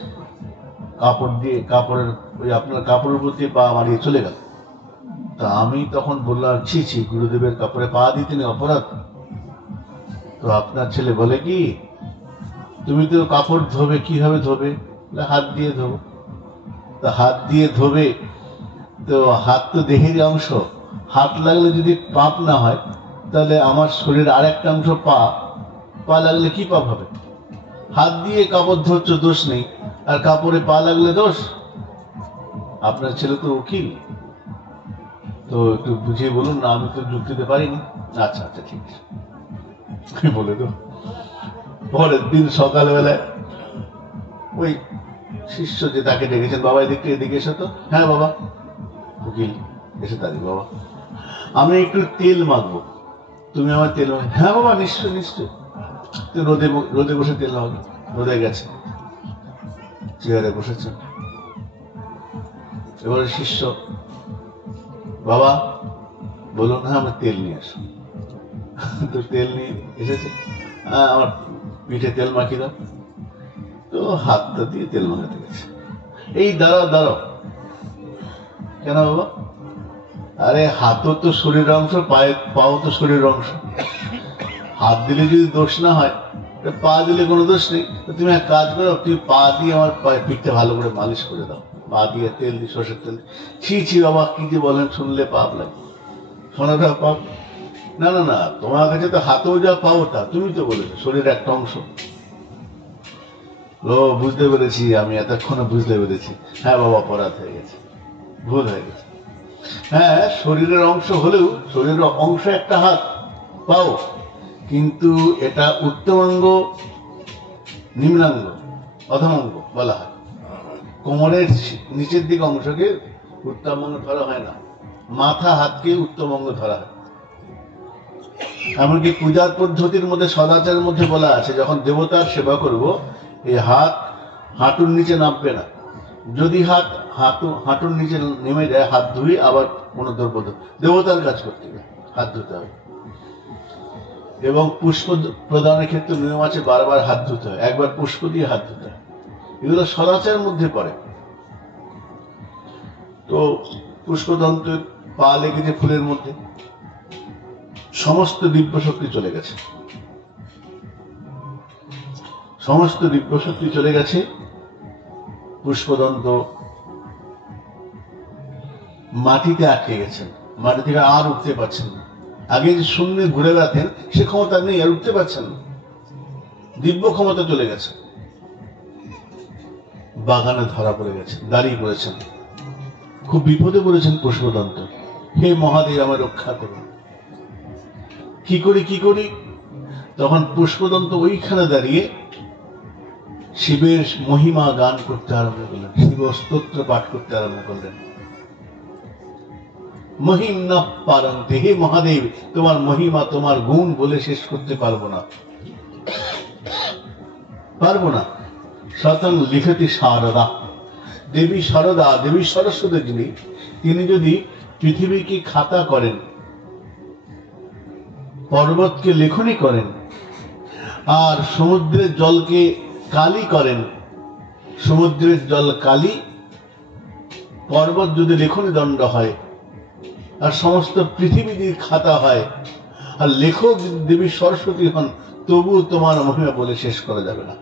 কাপড় দিয়ে, কাপড়ের ওই আপনার কাপড়ের উপর দিয়ে পা মারিয়ে চলে গেল। তা আমি তখন বললাম, ছি ছি, গুরুদেবের কাপড়ে পা দিতে নেই, অপরাধ। তো আপনার ছেলে বলে কি, তুমি তো কাপড় ধোবে, কিভাবে ধোবে? হাত দিয়ে ধোবো। তা হাত দিয়ে ধোবে, তো হাত তো দেহের অংশ, হাত লাগলে যদি পাপ না হয় তাহলে আমার শরীর আরেকটা অংশ পা লাগলে কি পাপ হবে? হাত দিয়ে কাপড় ধরছ, দোষ নেই, আর কাপড়ে পা লাগলে দোষ? আপনার ছেলে তো উকিল, তো একটু বুঝিয়ে বলুন না, আমি তো যুক্তি দিতে পারিনি। আচ্ছা আচ্ছা, ঠিক আছে বলে তো। পরের দিন সকালবেলায় ওই শিষ্য যে তাকে ডেকেছেন, বাবা এদিকে এসো তো। হ্যাঁ বাবা। উকিল এসে তারি, বাবা আমি একটু তেল মাখবো, তুমি আমার তেল মাখবে? হ্যাঁ বাবা, নিশ্চয় নিশ্চয়। রোদে বসে তেল মাখবে, রোদে গেছে, চেয়ারে বসেছে। এবারে শিষ্য, বাবা বলুন। হ্যাঁ, আমার তেল নিয়ে আসো। তো তেল নিয়ে এসেছে, আমার পিঠে তেল মাখিয়ে দাও। তো হাতটা দিয়ে তেল মাখাতে গেছে। এই দাঁড়াও। কেন বাবা? আরে হাতও তো শরীর অংশ, পাও তো শরীর অংশ, হাত দিলে যদি দোষ না হয়, পা দিলে কোনো দোষ নেই। তুমি এক কাজ করো, তুমি পা দিয়ে আমার পিঠটা ভালো করে মালিশ করে দাও, পা দিয়ে তেল দিয়ে, সর্ষের তেল। ছি বাবা, কি যে বলেন, শুনলে পাপ লাগে, শোনাটা পাপ। না না না, তোমার কাছে তো হাতেও যা পাও তা, তুমি তো বলেছো শরীরের একটা অংশ। ও বুঝতে পেরেছি, আমি এতক্ষণে বুঝতে পেরেছি। হ্যাঁ বাবা, অপরাধ হয়ে গেছে, ভুল হয়ে গেছে। হ্যাঁ, শরীরের অংশ হলেও শরীরের অংশ একটা হাত পাও, কিন্তু এটা উত্তমাঙ্গ নিম্নাঙ্গ অধমাঙ্গ বলা হয়। কোমরের নিচের দিকে অংশকে উত্তমাঙ্গ ধরা হয় না, মাথা হাতকে উত্তমাঙ্গ ধরা হয়। এমনকি পূজার পদ্ধতির মধ্যে, সদাচারের মধ্যে বলা আছে, যখন দেবতার সেবা করব এই হাত হাঁটুর নিচে নামবে না। যদি হাঁটুর নিচে নেমে যায়, হাত ধুয়ে আবার কোনো দ্রব্য দেবতার কাজ করতে হবে, হাত ধুতে হবে। এবং পুষ্প প্রদানের ক্ষেত্রে নিয়ম আছে, বারবার হাত ধুতে হয়, একবার পুষ্প দিয়ে হাত ধুতে হয়। এগুলো সদাচারের মধ্যে পড়ে। তো পুষ্পতন্ত্রের পা লেগেছে ফুলের মধ্যে, সমস্ত দিব্য শক্তি চলে গেছে, সমস্ত দিব্য শক্তি চলে গেছে। পুষ্পদন্ত মাটিতে আটকে গেছেন, মাটি থেকে আর উঠতে পারছেন না। আগে যে শূন্যে ঘুরে বেড়াতেন, সে ক্ষমতা নেই, আর উঠতে পারছেন না, দিব্য ক্ষমতা চলে গেছে। বাগানে ধরা পড়ে গেছে, দাঁড়িয়ে পড়েছেন, খুব বিপদে পড়েছেন পুষ্পদন্ত। হে মহাদেব, আমার রক্ষা করুন। কি করি? তখন পুষ্পদন্ত ওইখানে দাঁড়িয়ে শিবের মহিমা গান করতে আরম্ভ করলেন, শিব স্তোত্র পাঠ করতে আরম্ভ করলেন। মহিম না পারন্তে, হে মহাদেব, তোমার মহিমা, তোমার গুণ বলে শেষ করতে পারবো না। শতং লিখতি শারদা, দেবী শারদা, দেবী সরস্বতী যিনি, তিনি যদি পৃথিবীকে খাতা করেন, পর্বতকে লেখনী করেন, আর সমুদ্রের জলকে কালি করেন, সমুদ্রের জল কালি, পর্বত যদি লেখনী দণ্ড হয়, আর সমস্ত পৃথিবী যদি খাতা হয়, আর লেখক দেবী সরস্বতী হন, তবু তোমার মহিমা বলে শেষ করা যাবে না,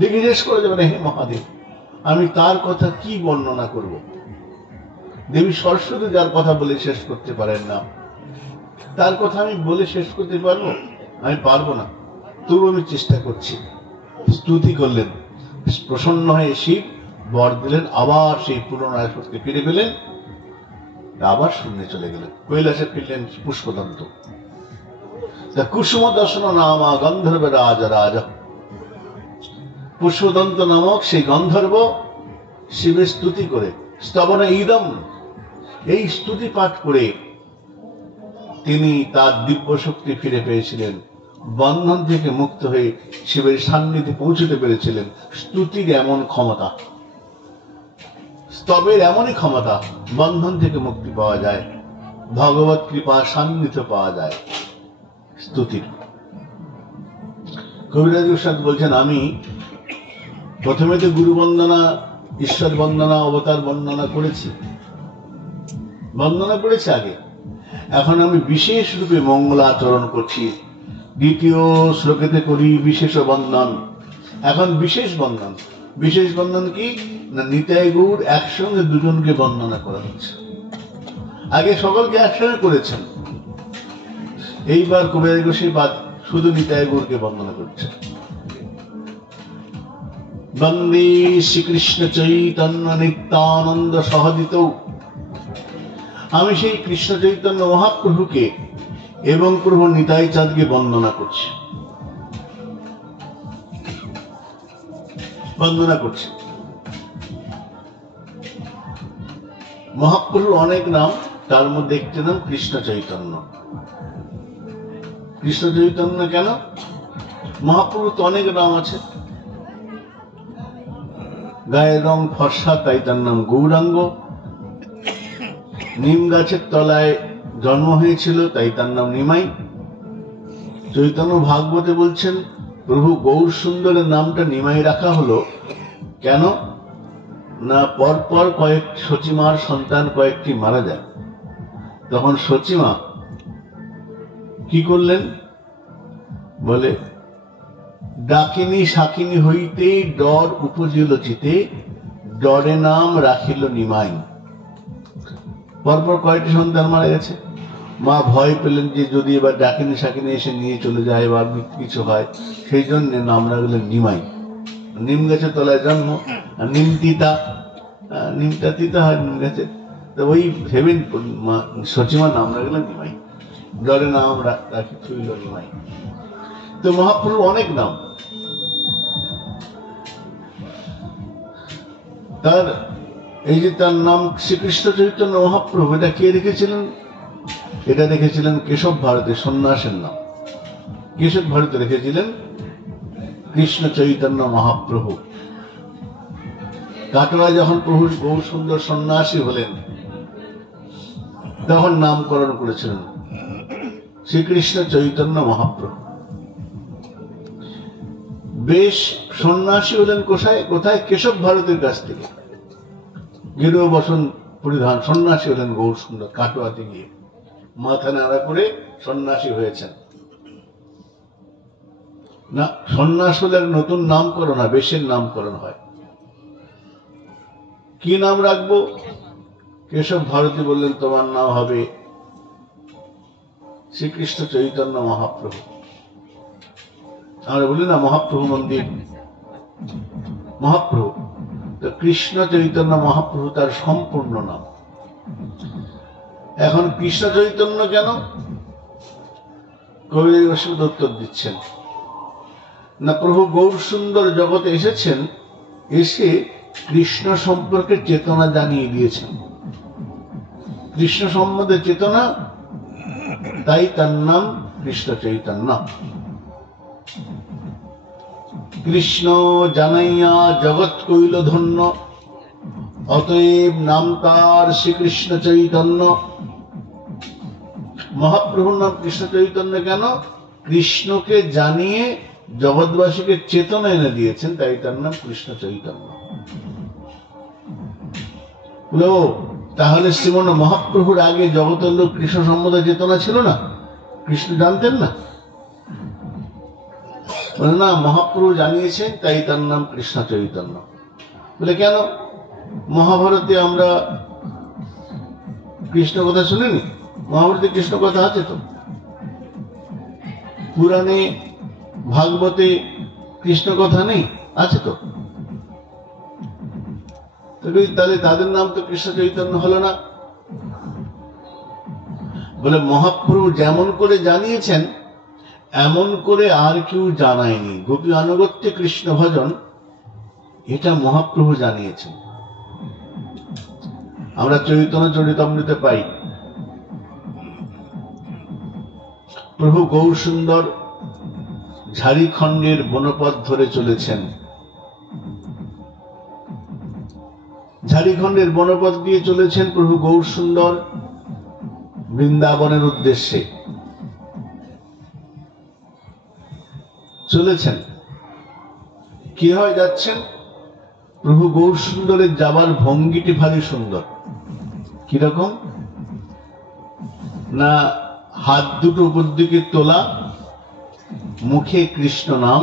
লিখে শেষ করা যাবে না। হে মহাদেব, আমি তার কথা কি বর্ণনা করব? দেবী সরস্বতী যার কথা বলে শেষ করতে পারেন না, তার কথা আমি বলে শেষ করতে পারবো? আমি পারবো না, তবু আমি চেষ্টা করছি। স্তুতি করলেন, প্রসন্ন হয়ে শিব বর দিলেন, আবার সেই পুনরায় শক্তি ফিরে পেলেন, আবার শূন্যে চলে গেলেন, কৈলাসে ফিরলেন পুষ্পদন্ত। কুসুম দর্শন নামা গন্ধর্ব রাজা, পুষ্পদন্ত নামক সেই গন্ধর্ব শিবের স্তুতি করে, স্তবন ইদম, এই স্তুতি পাঠ করে তিনি তার দিব্য শক্তি ফিরে পেয়েছিলেন, বন্ধন থেকে মুক্ত হয়ে শিবের সান্নিধ্যে পৌঁছতে পেরেছিলেন। স্তুতির এমন ক্ষমতা, স্তবের এমনই ক্ষমতা, বন্ধন থেকে মুক্তি পাওয়া যায়, ভগবত কৃপা সান্নিধ্য পাওয়া যায় স্তুতির। কবিরাজ উস্তাদ বলছেন, আমি প্রথমে তো গুরু বন্দনা, ঈশ্বর বন্দনা, অবতার বন্দনা করেছি আগে। এখন আমি বিশেষ রূপে মঙ্গলাচরণ করছি, দ্বিতীয় শ্লোকেতে করি বিশেষ বন্দন। এখন বিশেষ বন্দন কি না, নিতাই গৌর একসঙ্গে দুজনকে বন্দনা করা হচ্ছে। আগে সকলকে একসঙ্গে করেছেন, এইবার কবিরাজ গোসাই শুধু নিতাই গৌরকে বন্দনা করছে। বন্দে শ্রীকৃষ্ণ চৈতন্য নিত্যানন্দ সহজিত, আমি সেই কৃষ্ণ চৈতন্য মহাপ্রভুকে এবং প্রভু নিতাই চাঁদকে বন্দনা করছি। মহাপ্রভুর অনেক নাম, তার মধ্যে একটি নাম কৃষ্ণ চৈতন্য। কৃষ্ণ চৈতন্য কেন? মহাপ্রভুর তো অনেক নাম আছে, গায়ের রং ফর্সা তাই তার নাম গৌরাঙ্গ, নিম গাছের তলায় জন্ম হয়েছিল তাই তার নাম নিমাই। চৈতন্য ভাগবতে বলছেন, প্রভু গৌর সুন্দরের নামটা নিমাই রাখা হলো কেন না, পরপর সচিমার সন্তান কয়েকটি মারা যায়, তখন সচিমা কি করলেন বলে, ডাকিনী শাকিনী হইতে ডর উপজিল চিতে, ডরে নাম রাখিল নিমাই। পরপর কয়েকটি সন্তান মারা গেছে, মা ভয় পেলেন যে যদি এবার ডাকিনি শাকিনি এসে নিয়ে চলে যায় বা কিছু হয়, সেই জন্য নাম রাখলেন নিমাই। নিম গাছের তলায় জন্ম, নিম তিতা, নিমটা তিতা হয় নিম গাছে, তো ওই ভেবেন সচিমা নাম রাখলেন নিমাই। জলে নাম রাখি থইল নিমাই। তো মহাপ্রভুর অনেক নাম। তার এই যে তার নাম শ্রীকৃষ্ণ চৈতন্য মহাপ্রভু, এটা কে রেখেছিলেন? এটা রেখেছিলেন কেশব ভারতী, সন্ন্যাসের নাম। কেশব ভারতী রেখেছিলেন কৃষ্ণ চৈতন্য মহাপ্রভু। কাটোয়া যখন প্রভু গৌর সুন্দর সন্ন্যাসী হলেন, তখন নামকরণ করেছিলেন শ্রীকৃষ্ণ চৈতন্য মহাপ্রভু। বেশ সন্ন্যাসী হলেন কোথায়? কেশব ভারতীর কাছ থেকে। গেরুয়া বসন পরিধান, সন্ন্যাসী হলেন গৌর সুন্দর, কাটোয়াতে গিয়ে মাথা নাড়া করে সন্ন্যাসী হয়েছেন। না, সন্ন্যাস হলে নতুন নামকরণ হয়, বেশের নামকরণ হয়। কি নাম রাখবো? কেশব ভারতী বললেন তোমার নাম হবে শ্রীকৃষ্ণ চৈতন্য মহাপ্রভু। আমরা বলি না মহাপ্রভু মন্দির, মহাপ্রভু তো কৃষ্ণ চৈতন্য মহাপ্রভু তার সম্পূর্ণ নাম। এখন কৃষ্ণ চৈতন্য কেন? কবিরাজ গোস্বামী উত্তর দিচ্ছেন না, প্রভু গৌর সুন্দর জগতে এসেছেন, এসে কৃষ্ণ সম্পর্কে চেতনা জানিয়ে দিয়েছেন, কৃষ্ণ সম্বন্ধে চেতনা, তাই তার নাম কৃষ্ণ চৈতন্য। কৃষ্ণ জানাইয়া জগৎ কইল ধন্য, অতএব নাম তার শ্রীকৃষ্ণ চৈতন্য। মহাপ্রভুর নাম কৃষ্ণ চৈতন্য কেন? কৃষ্ণকে জানিয়ে জগৎবাসীকে চেতনা এনে দিয়েছেন, তাই তার নাম কৃষ্ণ চৈতন্য। তাহলে শ্রীমন মহাপ্রভুর আগে জগতের লোক কৃষ্ণ সম্বন্ধে চেতনা ছিল না? কৃষ্ণ জানতেন না? বলে না, মহাপ্রভু জানিয়েছেন, তাই তার নাম কৃষ্ণ চৈতন্য। বলে কেন? মহাভারতে আমরা কৃষ্ণ কথা শুনিনি? মহাভারতে কৃষ্ণ কথা আছে তো, পুরাণে ভাগবতে কৃষ্ণ কথা নেই? আছে তো। তাহলে তাদের নাম তো কৃষ্ণ চৈতন্য হলো না। বলে মহাপ্রভু যেমন করে জানিয়েছেন এমন করে আর কেউ জানায়নি। গোপী আনুগত্যে কৃষ্ণ ভজন, এটা মহাপ্রভু জানিয়েছেন। আমরা চৈতন্য চরিতামৃতে পাই প্রভু গৌর সুন্দর ঝাড়িখণ্ডের বনপথ ধরে চলেছেন। ঝাড়িখণ্ডের বনপথ দিয়ে চলেছেন প্রভু গৌর সুন্দর বৃন্দাবনের উদ্দেশ্যে চলেছেন। কিভাবে যাচ্ছেন? প্রভু গৌর সুন্দরের যাবার ভঙ্গিটি ভারী সুন্দর। কিরকম না, হাত দুটো উপর দিকে তোলা, মুখে কৃষ্ণ নাম,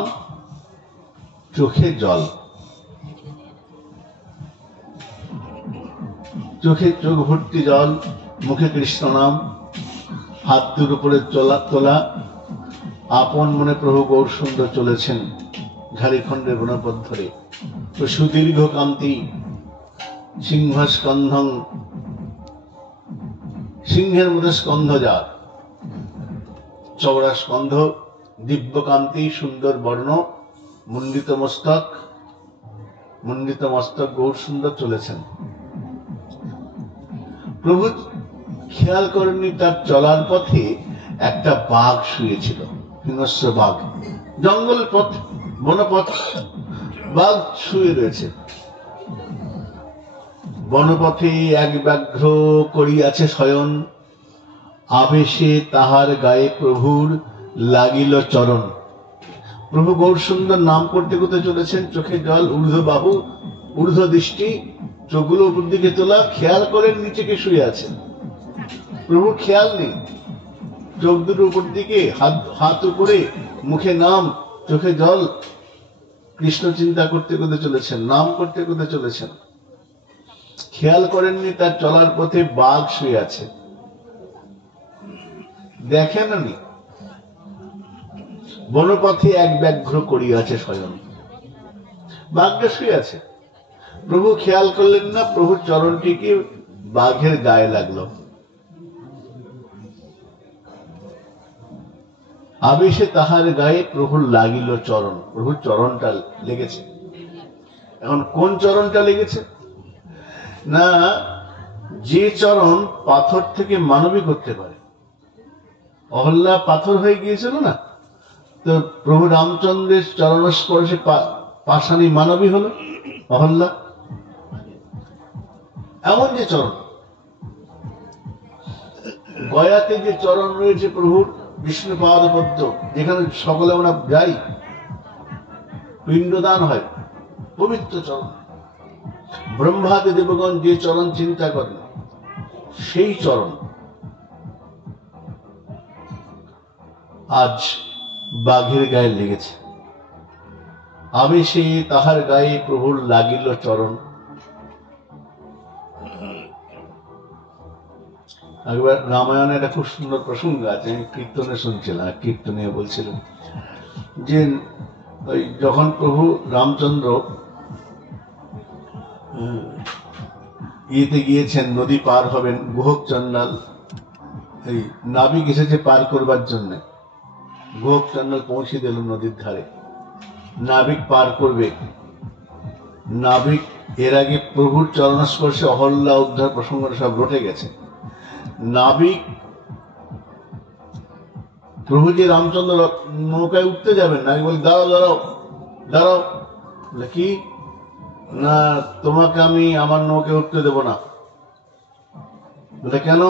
চোখে জল, চোখে চোখ ভর্তি জল, মুখে কৃষ্ণ নাম, হাত দুটোর উপরে তোলা, আপন মনে প্রভু গৌর সুন্দর চলেছেন ঝাড়িখণ্ডের বনপথ ধরে। সুদীর্ঘ কান্তি সিংহ স্কন্ধং, সিংহের মধ্যে স্কন্ধজাত, চওড়া স্কন্ধ, দিব্য কান্তি, সুন্দর বর্ণ, মুন্ডিত মস্তক গৌর সুন্দর চলেছেন। প্রভু খেয়াল করেননি তার চলার পথে একটা বাঘ শুয়েছিল, হিংস্র বাঘ, জঙ্গল পথ, বনপথ, বাঘ শুয়ে রয়েছে। বনপথে এক ব্যাঘ্র করিয়াছে শয়ন, আবেশে তাহার গায়ে প্রভুর লাগিল চরণ। প্রভু গৌর সুন্দর নাম করতে করতে চলেছেন, চোখে জল, ঊর্ধ্ব বাহু, ঊর্ধ্ব দৃষ্টি, চোখগুলো উপর দিকে তোলা, খেয়াল করেন নিচে কে শুয়ে আছেন। প্রভু খেয়াল নেই, চোখ দুটো উপর দিকে, হাত উপরে, মুখে নাম, চোখে জল, কৃষ্ণ চিন্তা করতে করতে চলেছেন, নাম করতে করতে চলেছেন। খেয়াল করেননি তার চলার পথে বাঘ শুয়ে আছে। দেখেন নি বনপথে এক ব্যাঘ্র করিয়াছে শয়ন, বাঘটা শুয়ে আছে। প্রভু খেয়াল করলেন না, প্রভুর চরণটিকে বাঘের গায়ে লাগলো। আবেশে তাহার গায়ে প্রভুর লাগিল চরণ, প্রভুর চরণটা লেগেছে। এখন কোন চরণটা লেগেছে? না, যে চরণ পাথর থেকে মানবী করতে পারে। অহল্যা পাথর হয়ে গিয়েছিল না, তো প্রভু রামচন্দ্রের চরণস্পর্শে পাষাণী মানবী হলো অহল্যা। এমন যে চরণ, গয়াতে যে চরণ রয়েছে প্রভুর বিষ্ণু পাদ পদ্ম, যেখানে সকলে আমরা যাই, পিণ্ডদান হয়, পবিত্র চরণ। ব্রহ্মাদি দেবগণ যে চরণ চিন্তা করেন, সেই চরণ আজ বাঘের গায়ে লেগেছে। আবেশে তাহার গায়ে প্রভুর লাগিল চরণ। একবার রামায়ণে একটা খুব সুন্দর প্রসঙ্গ আছে, আমি কীর্তনে শুনছিলাম, কীর্তনে বলছিলেন যে ওই যখন প্রভু রামচন্দ্র ইয়েতে গিয়েছেন, নদী পার হবেন, গুহক চন্ডাল এই নাবিক এসেছে পার করবার জন্য, গুহক চন্ডাল পৌঁছে দিল নদীর ধারে, নাবিক পার করবে। নাবিক এর আগে প্রভুর চরণস্পর্শে অহল্যা উদ্ধার প্রসঙ্গটা সব রটে গেছে। নাবিক প্রভু যে রামচন্দ্র নৌকায় উঠতে যাবেন, নাবিক বলে দাঁড়াও দাঁড়াও দাঁড়াও, কি না তোমাকে আমি আমার নৌকায় উঠতে দেব না। বলে কেন?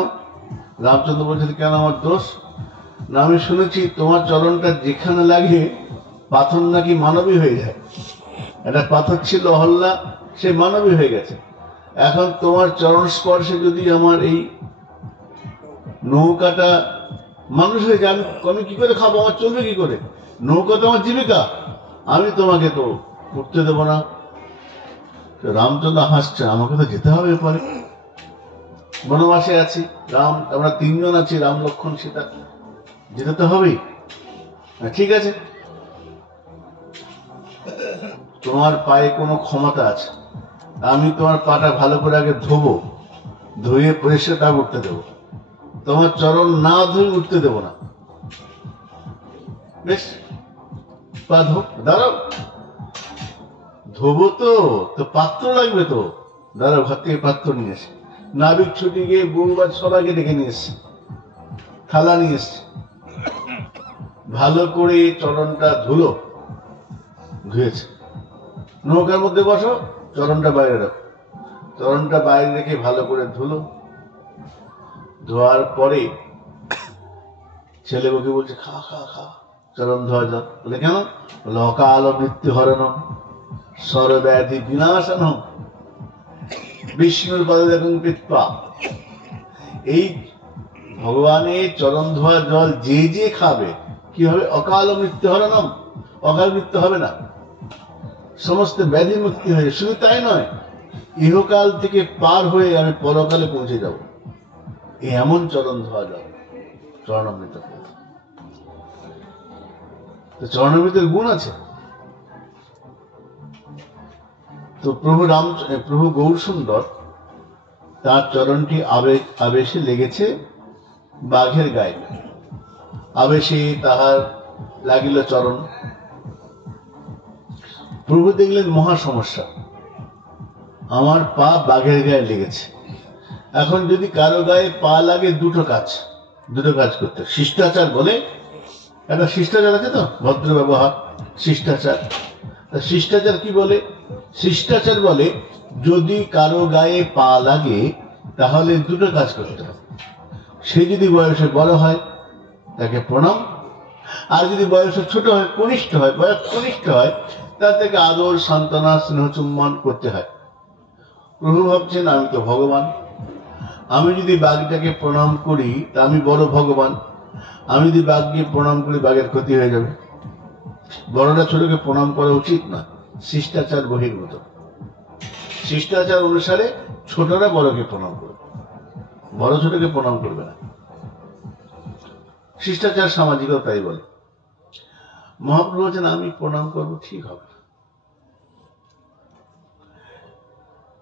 রামচন্দ্র বলছেন কেন আমার দোষ? না, আমি শুনেছি তোমার চরণটা যেখানে লাগে পাথর নাকি মানবী হয়ে যায়। একটা পাথর ছিল অহল্যা, সে মানবী হয়ে গেছে। এখন তোমার চরণ স্পর্শে যদি আমার এই নৌকাটা মানুষ হয়ে যায়, আমি কি করে খাবো? আমার চলবে কি করে? নৌকা তো আমার জীবিকা, আমি তোমাকে তো উঠতে দেবো না। রামচন্দ্র হাসছে, আমাকে তো যেতে হবে, পরে বনবাসে আছি, রাম আমরা তিনজন আছি, রাম লক্ষ্মণ সীতা, যেতে তো হবেই। ঠিক আছে, তোমার পায়ে কোনো ক্ষমতা আছে, আমি তোমার পাটা ভালো করে আগে ধোবো, ধুয়ে পরিষ্কার তা উঠতে দেবো, তোমার চরণ না ধুয়ে উঠতে দেবো না। বেশ, পা ধো, দাঁড়াও, ধোবো তো পাত্র লাগবে তো, দাঁড়াও, ঘর থেকে পাত্র নিয়ে এসে নাবিক ছুটি গিয়ে বউবাদ সবাইকে ডেকে নিয়ে এসছে, থালা নিয়ে এসছে, ভালো করে চরণটা ধুলো, ধুয়েছে। নৌকার মধ্যে বসো, চরণটা বাইরে রাখো, চরণটা বাইরে রেখে ভালো করে ধুলো। ধোয়ার পরে ছেলে বউকে বলছে খা খা খা, চরণ ধোয়া যাক। বলে কেন? বলে অকাল মৃত্যু হরণম সর্বব্যাধি বিনাশনম বিষ্ণুর পদে দেখুন কৃপা। এই ভগবানের চরণ ধোয়া জল যে যে খাবে কি হবে? অকাল মৃত্যু হরণম, অকাল মৃত্যু হবে না, সমস্ত ব্যাধি মুক্তি হয়ে। শুধু তাই নয়, ইহকাল থেকে পার হয়ে আমি পরকালে পৌঁছে যাব। এমন চরণ ধোয়া জল, চরণামৃত। চরণামৃতের গুণ আছে। তো প্রভু গৌর সুন্দর, তার চরণটি আবেশে লেগেছে বাঘের গায়ে। আবেশে তাহার লাগিল চরণ। প্রভু দেখলেন মহা সমস্যা, আমার পা বাঘের গায়ে লেগেছে। এখন যদি কারো গায়ে পা লাগে, দুটো কাজ করতে। শিষ্টাচার বলে একটা শিষ্টাচার আছে তো, ভদ্র ব্যবহার, শিষ্টাচার। শিষ্টাচার কি বলে? শিষ্টাচার বলে যদি কারো গায়ে পা লাগে তাহলে দুটো কাজ করতে হবে। সে যদি বয়সে বড় হয় তাকে প্রণাম, আর যদি বয়সে ছোট হয়, কনিষ্ঠ হয়, বয়স কনিষ্ঠ হয়, তার থেকে আদর, সান্ত্বনা, স্নেহ, চুম্বন করতে হয়। প্রভু ভাবছেন আমি তো ভগবান, আমি যদি বাঘটাকে প্রণাম করি তা আমি বড় ভগবান, আমি যদি বাঘকে প্রণাম করি বাঘের ক্ষতি হয়ে যাবে। বড়রা ছোটকে প্রণাম করা উচিত না, শিষ্টাচার বহির্ভূত। শিষ্টাচার অনুসারে ছোটরা বড়কে প্রণাম করবে, বড় ছোটকে প্রণাম করবে না। শিষ্টাচার সামাজিকতা তাই বলে। মহাপ্রভু বলছেন আমি প্রণাম করবো, ঠিক হবে না।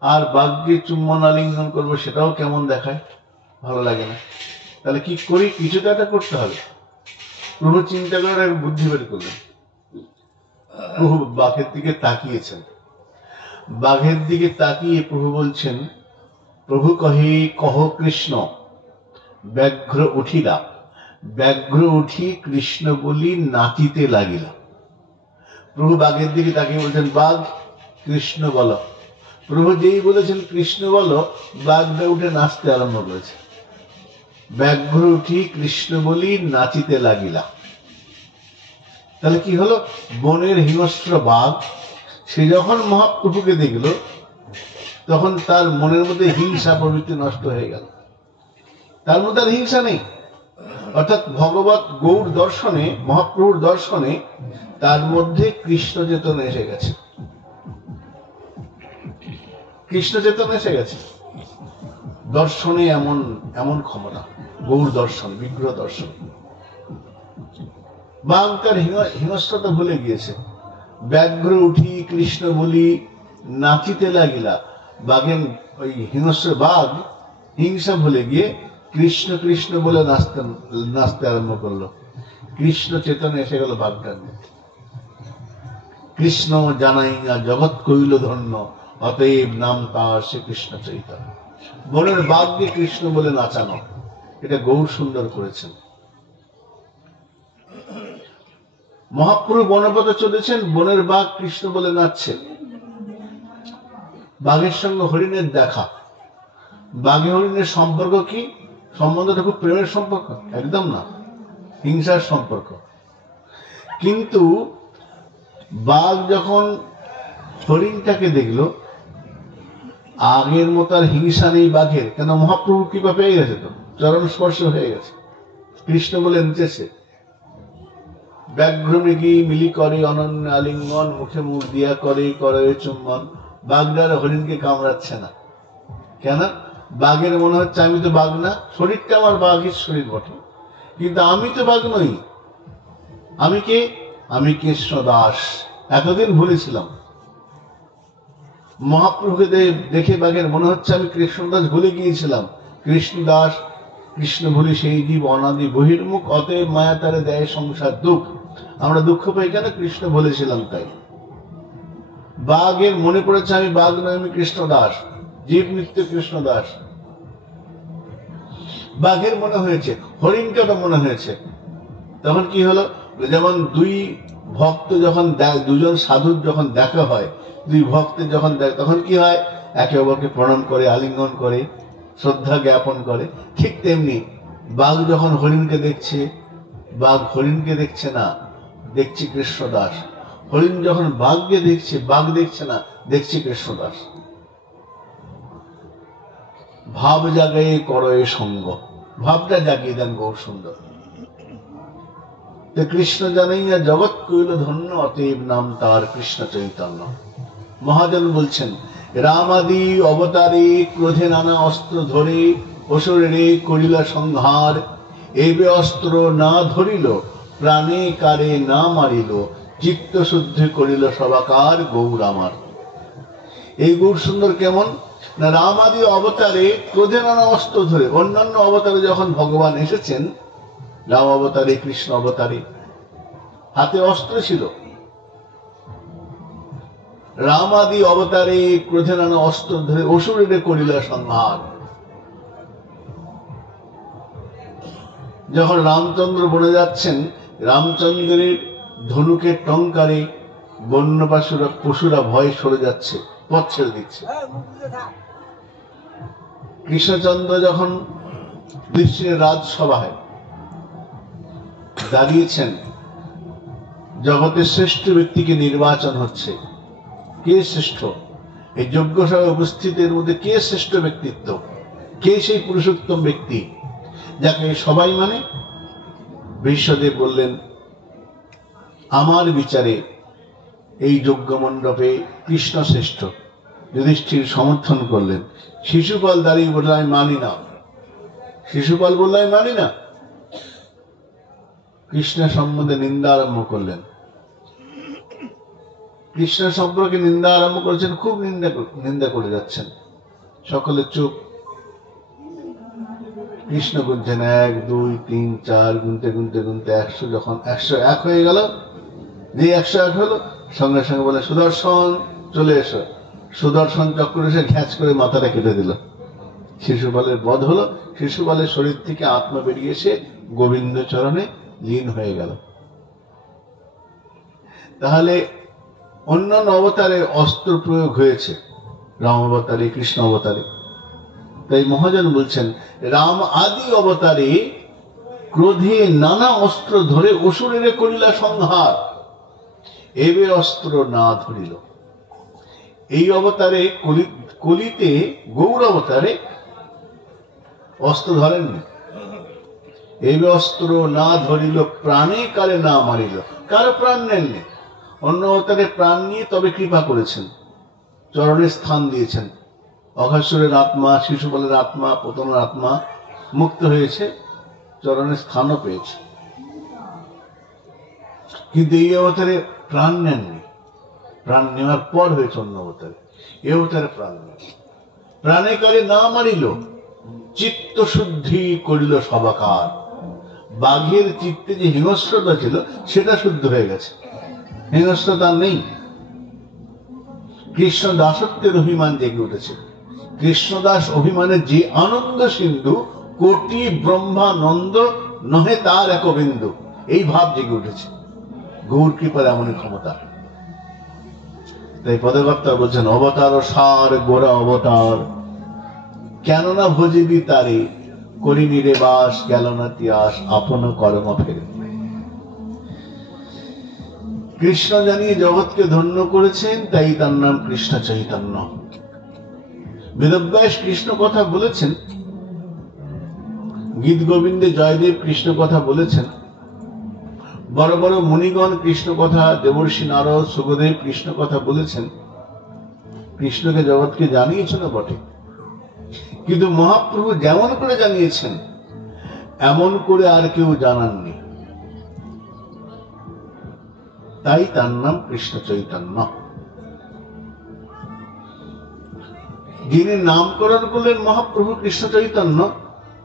আর বাঘকে চুম্বন আলিঙ্গন করবো, সেটাও কেমন দেখায়, ভালো লাগে না। তাহলে কি করি, কিছু তো একটা করতে হবে। প্রভু চিন্তা করে এক বুদ্ধি বের করলেন। প্রভু বাঘের দিকে তাকিয়েছেন, বাঘের দিকে তাকিয়ে প্রভু বলছেন, প্রভু কহে কহ কৃষ্ণ ব্যাঘ্র উঠিলা, ব্যাঘ্র উঠি কৃষ্ণ বলি নাচিতে লাগিলা। প্রভু বাঘের দিকে তাকিয়ে বলছেন, বাঘ কৃষ্ণ বলো। প্রভু যেই বলেছেন কৃষ্ণ বলো, বাঘটা উঠে নাচতে আরম্ভ করেছে। ব্যাঘ্র উঠি কৃষ্ণ বলি নাচিতে লাগিলা। তাহলে কি হলো, বনের হিংস্র বাঘ সে যখন মহাপ্রভুকে দেখলো, তখন তার মনের মধ্যে হিংসা প্রবৃত্তি নষ্ট হয়ে গেল, তার মধ্যে আর হিংসা নেই। অর্থাৎ ভগবত গৌর দর্শনে, মহাপ্রভুর দর্শনে তার মধ্যে কৃষ্ণ চেতনা এসে গেছে, কৃষ্ণ চেতনা এসে গেছে। দর্শনে এমন এমন ক্ষমতা, গৌর দর্শন, বিগ্রহ দর্শন। বাঘ তার হিংস্রতা ভুলে গিয়েছে। ব্যাঘ্র উঠি কৃষ্ণ বলি নাচিতে লাগিলা। বাঘের ওই হিংস্র বাঘ হিংসা ভুলে গিয়ে কৃষ্ণ কৃষ্ণ বলে নাচতে আরম্ভ করলো। কৃষ্ণ চেতনা এসে গেল বাঘটার মধ্যে। কৃষ্ণ জানাইয়া জগৎ কইল ধন্য, অতএব নাম তার শ্রীকৃষ্ণ চৈতন্য। বনের বাঘকে কৃষ্ণ বলে নাচানো, এটা গৌর সুন্দর করেছেন। মহাপ্রভু বনপথে চলেছেন, বনের বাঘ কৃষ্ণ বলে নাচছে। বাঘের সঙ্গে হরিণের দেখা, বাঘে হরিণের সম্পর্ক কি? সম্বন্ধটা খুব প্রেমের সম্পর্ক, একদম না, হিংসার সম্পর্ক। কিন্তু বাঘ যখন হরিণটাকে দেখলো, আগের মতো আর হিংসা নেই বাঘের। কেন? মহাপ্রভু কৃপা পেয়ে গেছে, তো চরণ স্পর্শ হয়ে গেছে, কৃষ্ণ বলে নিতেছে। ব্যাঘ্র মৃগী মিলি করে অনন্য আলিঙ্গন, মুখে মুখ দিয়া করে করে চুম্বন। বাঘটার হরিণকে কামড়াচ্ছে না। কেন? বাঘের মনে হচ্ছে আমি তো বাঘ না, শরীরটা আমার বাঘের শরীর বটে, কিন্তু আমি তো বাঘ নই। আমি কে? আমি কৃষ্ণ দাস। এতদিন ভুলেছিলাম। মহাপ্রভুকে দেখে বাঘের মনে হচ্ছে আমি কৃষ্ণদাস, ভুলে গিয়েছিলাম। কৃষ্ণ দাস, কৃষ্ণ ভুলি সেই জীব অনাদি বহির্মুখ, অতএব মায়া তারে দেয় সংসার দুঃখ। আমরা দুঃখ পাই কেন? কৃষ্ণ বলেছিলাম তাই। বাঘের মনে পড়েছে আমি বাঘ নয়, আমি কৃষ্ণ দাস, জীব নিত্য কৃষ্ণ দাস। বাঘের মনে হয়েছে, হরিণকে মনে হয়েছে। তখন কি হলো? যেমন দুই ভক্ত যখন দুজন সাধুর যখন দেখা হয়, দুই ভক্তের যখন তখন কি হয়? একে অপরকে প্রণাম করে, আলিঙ্গন করে, শ্রদ্ধা জ্ঞাপন করে। ঠিক তেমনি বাঘ যখন হরিণকে দেখছে, বাঘ হরিণকে দেখছে না, দেখছে কৃষ্ণদাস। হরিণ যখন বাঘকে দেখছে, বাঘ দেখছে না, দেখছে কৃষ্ণদাস। ভাব জাগায়ে করয়ে সঙ্গ, ভাবটা জাগিয়ে দেন গৌর সুন্দর। কৃষ্ণ জানাইয়া জগৎ কইল ধন্য, অতএব নাম তার কৃষ্ণ চৈতন্য। মহাজন বলছেন, রামাদি অবতারে ক্রোধে নানা অস্ত্র ধরে অসুরেরে করিলা সংহার। এবে অস্ত্র না ধরিল, প্রাণে কারে না মারিল, চিত্ত শুদ্ধি করিল সবাকার গৌর আমার। এই গৌর সুন্দর কেমন না? রামাদি অবতারে ক্রোধে নানা অস্ত্র ধরে। অন্যান্য অবতারে যখন ভগবান এসেছেন, রাম অবতারে, কৃষ্ণ অবতারে হাতে অস্ত্র ছিল। রাম আদি অবতারে ক্রোধে নানা অস্ত্র ধরে অসুরেরে করিলা সংহার। যখন রামচন্দ্র বনে যাচ্ছেন, রামচন্দ্রের ধনুকের টঙ্কারে বন্য পশুরা ভয়ে সরে যাচ্ছে, পথ ছেড়ে দিচ্ছে। কৃষ্ণচন্দ্র যখন দৃশ্যের রাজসভায় দাঁড়িয়েছেন, জগতের শ্রেষ্ঠ ব্যক্তিকে নির্বাচন হচ্ছে। কে শ্রেষ্ঠ? এই যজ্ঞ সভায় উপস্থিতের মধ্যে কে শ্রেষ্ঠ ব্যক্তিত্ব? কে সেই পুরুষোত্তম ব্যক্তি যাকে সবাই মানে? বিশ্বদেব বললেন, আমার বিচারে এই যজ্ঞ মণ্ডপে কৃষ্ণ শ্রেষ্ঠ। যুধিষ্ঠির সমর্থন করলেন। শিশুপাল দাঁড়িয়ে বলল, আমি মানি না। শিশুপাল বলল, আমি মানি না। কৃষ্ণের সম্বন্ধে নিন্দা আরম্ভ করলেন। কৃষ্ণের সম্পর্কে নিন্দা আরম্ভ করেছেন, খুব নিন্দা করে যাচ্ছেন। সকলে চুপ। কৃষ্ণ গুনছেন 1 2 3 4, গুনতে গুনতে গুনতে 100, যখন 101 হয়ে গেল, যে 101 হলো, সঙ্গে সঙ্গে বলে, সুদর্শন চলে এসো। সুদর্শন চক্র এসে ঘ্যাঁচ করে মাথাটা কেটে দিল। শিশুপালের বধ হলো। শিশুপালের শরীর থেকে আত্মা বেরিয়ে এসে গোবিন্দ চরণে লীন হয়ে গেল। তাহলে অন্যান্য অবতারে অস্ত্র প্রয়োগ হয়েছে, রাম অবতারে, কৃষ্ণ অবতারে। তাই মহাজন বলছেন, রাম আদি অবতারে ক্রোধে নানা অস্ত্র ধরে অসুরের করিলা সংহার, এবে অস্ত্র না ধরিল। এই অবতারে কলিতে, গৌর অবতারে অস্ত্র ধরেননি। এবে অস্ত্র না ধরিল, প্রাণে কারে না মারিল। কারো প্রাণ নেননি। অন্য অবতারে প্রাণ নিয়ে তবে কৃপা করেছেন, চরণে স্থান দিয়েছেন। অঘাসুরের আত্মা, শিশুপালের আত্মা, পতনের আত্মা মুক্ত হয়েছে, চরণে স্থানও পেয়েছে। কিন্তু এই অবতারে প্রাণ নেননি। প্রাণ নেওয়ার পর হয়েছে অন্য অবতারে। এই অবতারে প্রাণ নেই। প্রাণে কারে না মারিল, চিত্ত শুদ্ধি করিল সবাকার। বাঘের চিত্তে যে হিংস্রতা ছিল সেটা শুদ্ধ হয়ে গেছে, হিংস্রতা নেই। কৃষ্ণ দাসত্বের অভিমান জেগে উঠেছে। কৃষ্ণদাস অভিমানের যে আনন্দ সিন্ধু, কোটি ব্রহ্মানন্দ নহে তার এক বিন্দু, এই ভাব জেগে উঠেছে। গৌর কৃপার এমনই ক্ষমতা। তাই পদকর্তা বলছেন, অবতার সার গোরা অবতার, কেননা ভজিবি তারে, করিনি রে বাস, গেল না তিয়াস, আপন কর্ম ফেরে। কৃষ্ণ জানিয়ে জগৎকে ধন্য করেছেন, তাই তার নাম কৃষ্ণ চৈতন্য। বেদব্যাস কৃষ্ণ কথা বলেছেন, গীত গোবিন্দে জয়দেব কৃষ্ণ কথা বলেছেন, বড় বড় মুনিগণ কৃষ্ণ কথা, দেবর্ষি নারদ, সুখদেব কৃষ্ণ কথা বলেছেন। কৃষ্ণকে জগৎকে জানিয়েছেন বটে, কিন্তু মহাপ্রভু যেমন করে জানিয়েছেন এমন করে আর কেউ জানাননি। তাই তার নাম কৃষ্ণ চৈতন্য। যিনি নামকরণ করলেন মহাপ্রভু কৃষ্ণ চৈতন্য,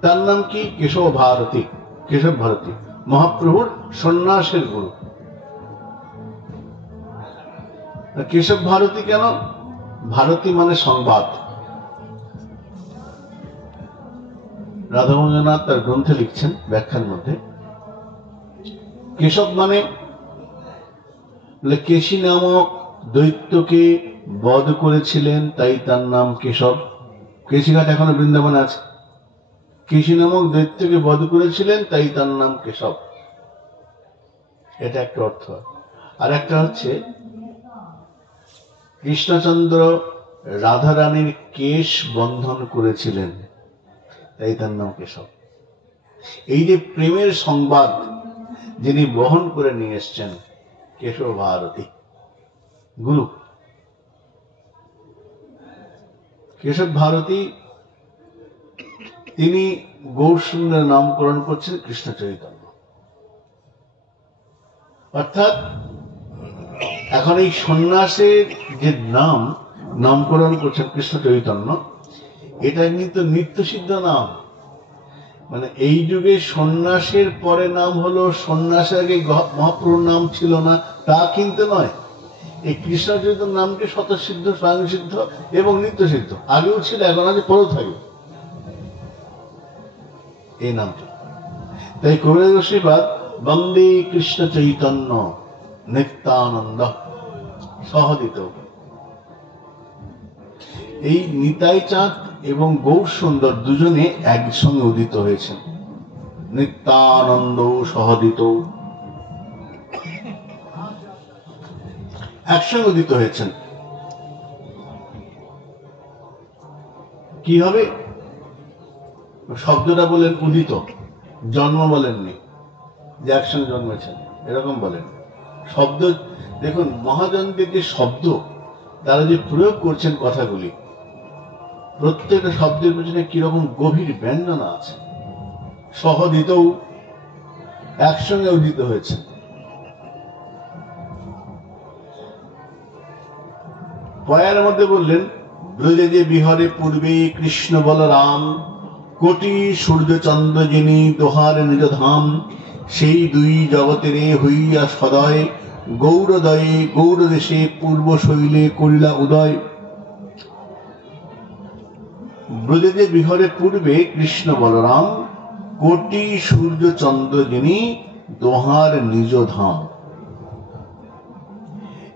তার নাম কি? কেশব ভারতী। কেশব ভারতী মহাপ্রভুর সন্ন্যাসের গুরু। কেশব ভারতী কেন? ভারতী মানে সংবাদ। রাধামোহননাথ তার গ্রন্থে লিখছেন ব্যাখ্যার মধ্যে, কেশব মানে কেশী নামক দৈত্যকে বধ করেছিলেন, তাই তার নাম কেশব। কেশীঘাট এখনো বৃন্দাবনে আছে। কেশী নামক দৈত্যকে বধ করেছিলেন, তাই তার নাম কেশব। এটা একটা অর্থ। আর একটা হচ্ছে কৃষ্ণচন্দ্র রাধারানীর কেশ বন্ধন করেছিলেন, তাই তার নাম কেশব। এই যে প্রেমের সংবাদ যিনি বহন করে নিয়ে এসছেন, কেশব ভারতী গুরু। কেশব ভারতী তিনি গৌরসুন্দর নামকরণ করছেন কৃষ্ণ চৈতন্য। অর্থাৎ এখন এই সন্ন্যাসের যে নামকরণ করছেন কৃষ্ণ চৈতন্য, এটা কিন্তু নিত্য সিদ্ধ নাম। মানে এই যুগে সন্ন্যাসের পরে নাম হলো, সন্ন্যাসের আগে মহাপ্রভুর নাম ছিল না, তা কিন্তু নয়। এই কৃষ্ণ চৈতন্য নামটি স্বতঃসিদ্ধ, স্বয়ংসিদ্ধ এবং নিত্য সিদ্ধ। আগেও ছিল, এখন আছে, পরেও থাকবে এই নামটি। তাই কবিরাজ আশীর্বাদ, বন্দে কৃষ্ণ চৈতন্য নিত্যানন্দ সহদিত। এই নিতাই চাঁদ এবং গৌর সুন্দর দুজনে একসঙ্গে উদিত হয়েছেন। নিত্যানন্দ সহদিত, একসঙ্গে উদিত হয়েছেন। কি হবে? শব্দটা বলেন উদিত, জন্ম বলেননি যে একসঙ্গে জন্মেছেন, এরকম বলেন। শব্দ দেখুন, মহাজনদের যে শব্দ তারা যে প্রয়োগ করছেন কথাগুলি, প্রত্যেকটা শব্দের পেছনে কিরকম গভীর ব্যঞ্জনা আছে। সহদিত, একসঙ্গে উদিত হয়েছে। পয়ার মধ্যে বললেন, ব্রজে যে বিহরে পূর্বে কৃষ্ণ বলরাম, কোটি সূর্য চন্দ্র যিনি দোহার নিজ ধাম, সেই দুই জগতের হইয়া সদয়, গৌরদয়ে গৌর দেশে পূর্ব শৈলে করিলা উদয়। ব্রজে যে বিহরে পূর্বে কৃষ্ণ বলরাম, কোটি সূর্য চন্দ্র যিনি দোহার নিজ ধাম।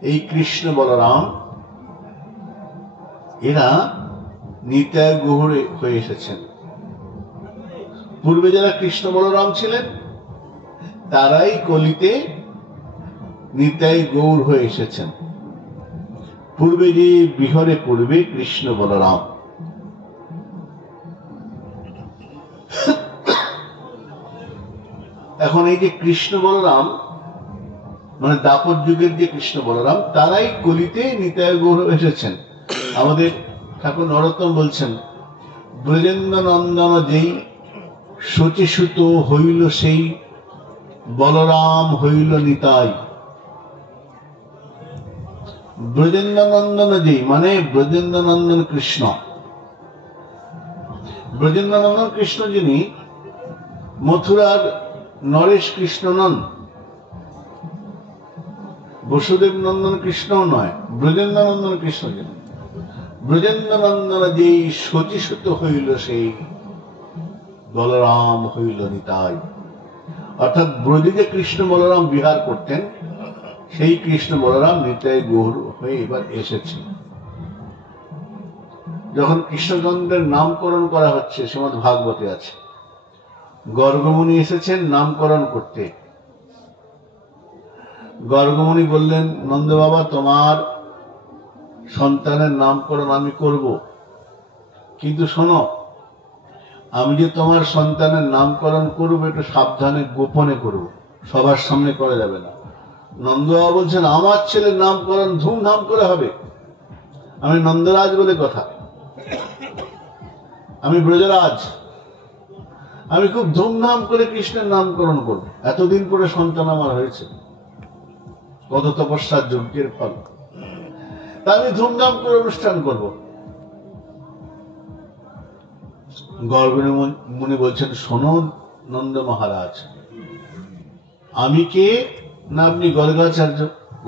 এই কৃষ্ণ বলরাম এরা নিতাই গৌর হয়ে এসেছেন। পূর্বে যারা কৃষ্ণ বলরাম ছিলেন তারাই কলিতে নিতাই গৌর হয়ে এসেছেন। পূর্বে যে বিহরে পূর্বে কৃষ্ণ বলরাম, এখন এই যে কৃষ্ণ বলরাম মানে দাপর যুগের যে কৃষ্ণ বলরাম, তারাই কলিতে নিতাই গৌর এসেছেন। আমাদের ঠাকুর নরোত্তম বলছেন, ব্রজেন্দ্র নন্দন যেই শচীসুত হইল সেই, বলরাম হইল নিতাই। ব্রজেন্দ্র নন্দন যেই মানে ব্রজেন্দ্র নন্দন কৃষ্ণ। ব্রজেন্দ্র নন্দন কৃষ্ণ যিনি মথুরার নরেশ কৃষ্ণ নন, বসুদেব নন্দন কৃষ্ণ নয়, ব্রজেন্দ্র নন্দন কৃষ্ণ যিনি। ব্রজেন্দ্র নন্দন যেই শচীসুত হইল সেই, বলরাম হইল নিতাই। অর্থাৎ ব্রজে যে কৃষ্ণ বলরাম বিহার করতেন, সেই কৃষ্ণ বলরাম নিতাই গৌর হয়ে এবার এসেছে। যখন কৃষ্ণচন্দ্রের নামকরণ করা হচ্ছে, শ্রীমদ্ ভাগবতে আছে, গর্গমুনি এসেছেন নামকরণ করতে। গর্গমুনি বললেন, নন্দ বাবা তোমার সন্তানের নামকরণ আমি করব, কিন্তু শোনো, আমি যে তোমার সন্তানের নামকরণ করব একটু সাবধানে গোপনে করব, সবার সামনে করা যাবে না। নন্দ বাবা বলছেন, আমার ছেলের নামকরণ ধুমধাম করে হবে, আমি নন্দরাজ বলে কথা, আমি ব্রজরাজ, আমি খুব ধুমধাম করে কৃষ্ণের নামকরণ করব। এতদিন পরে সন্তান আমার হয়েছে, কত তপস্যার যজ্ঞের ফল, তা আমি ধুমধাম করে অনুষ্ঠান করব। গর্গমুনি বলছেন, শোনো নন্দ মহারাজ, আমি কে না আপনি গর্গাচার্য?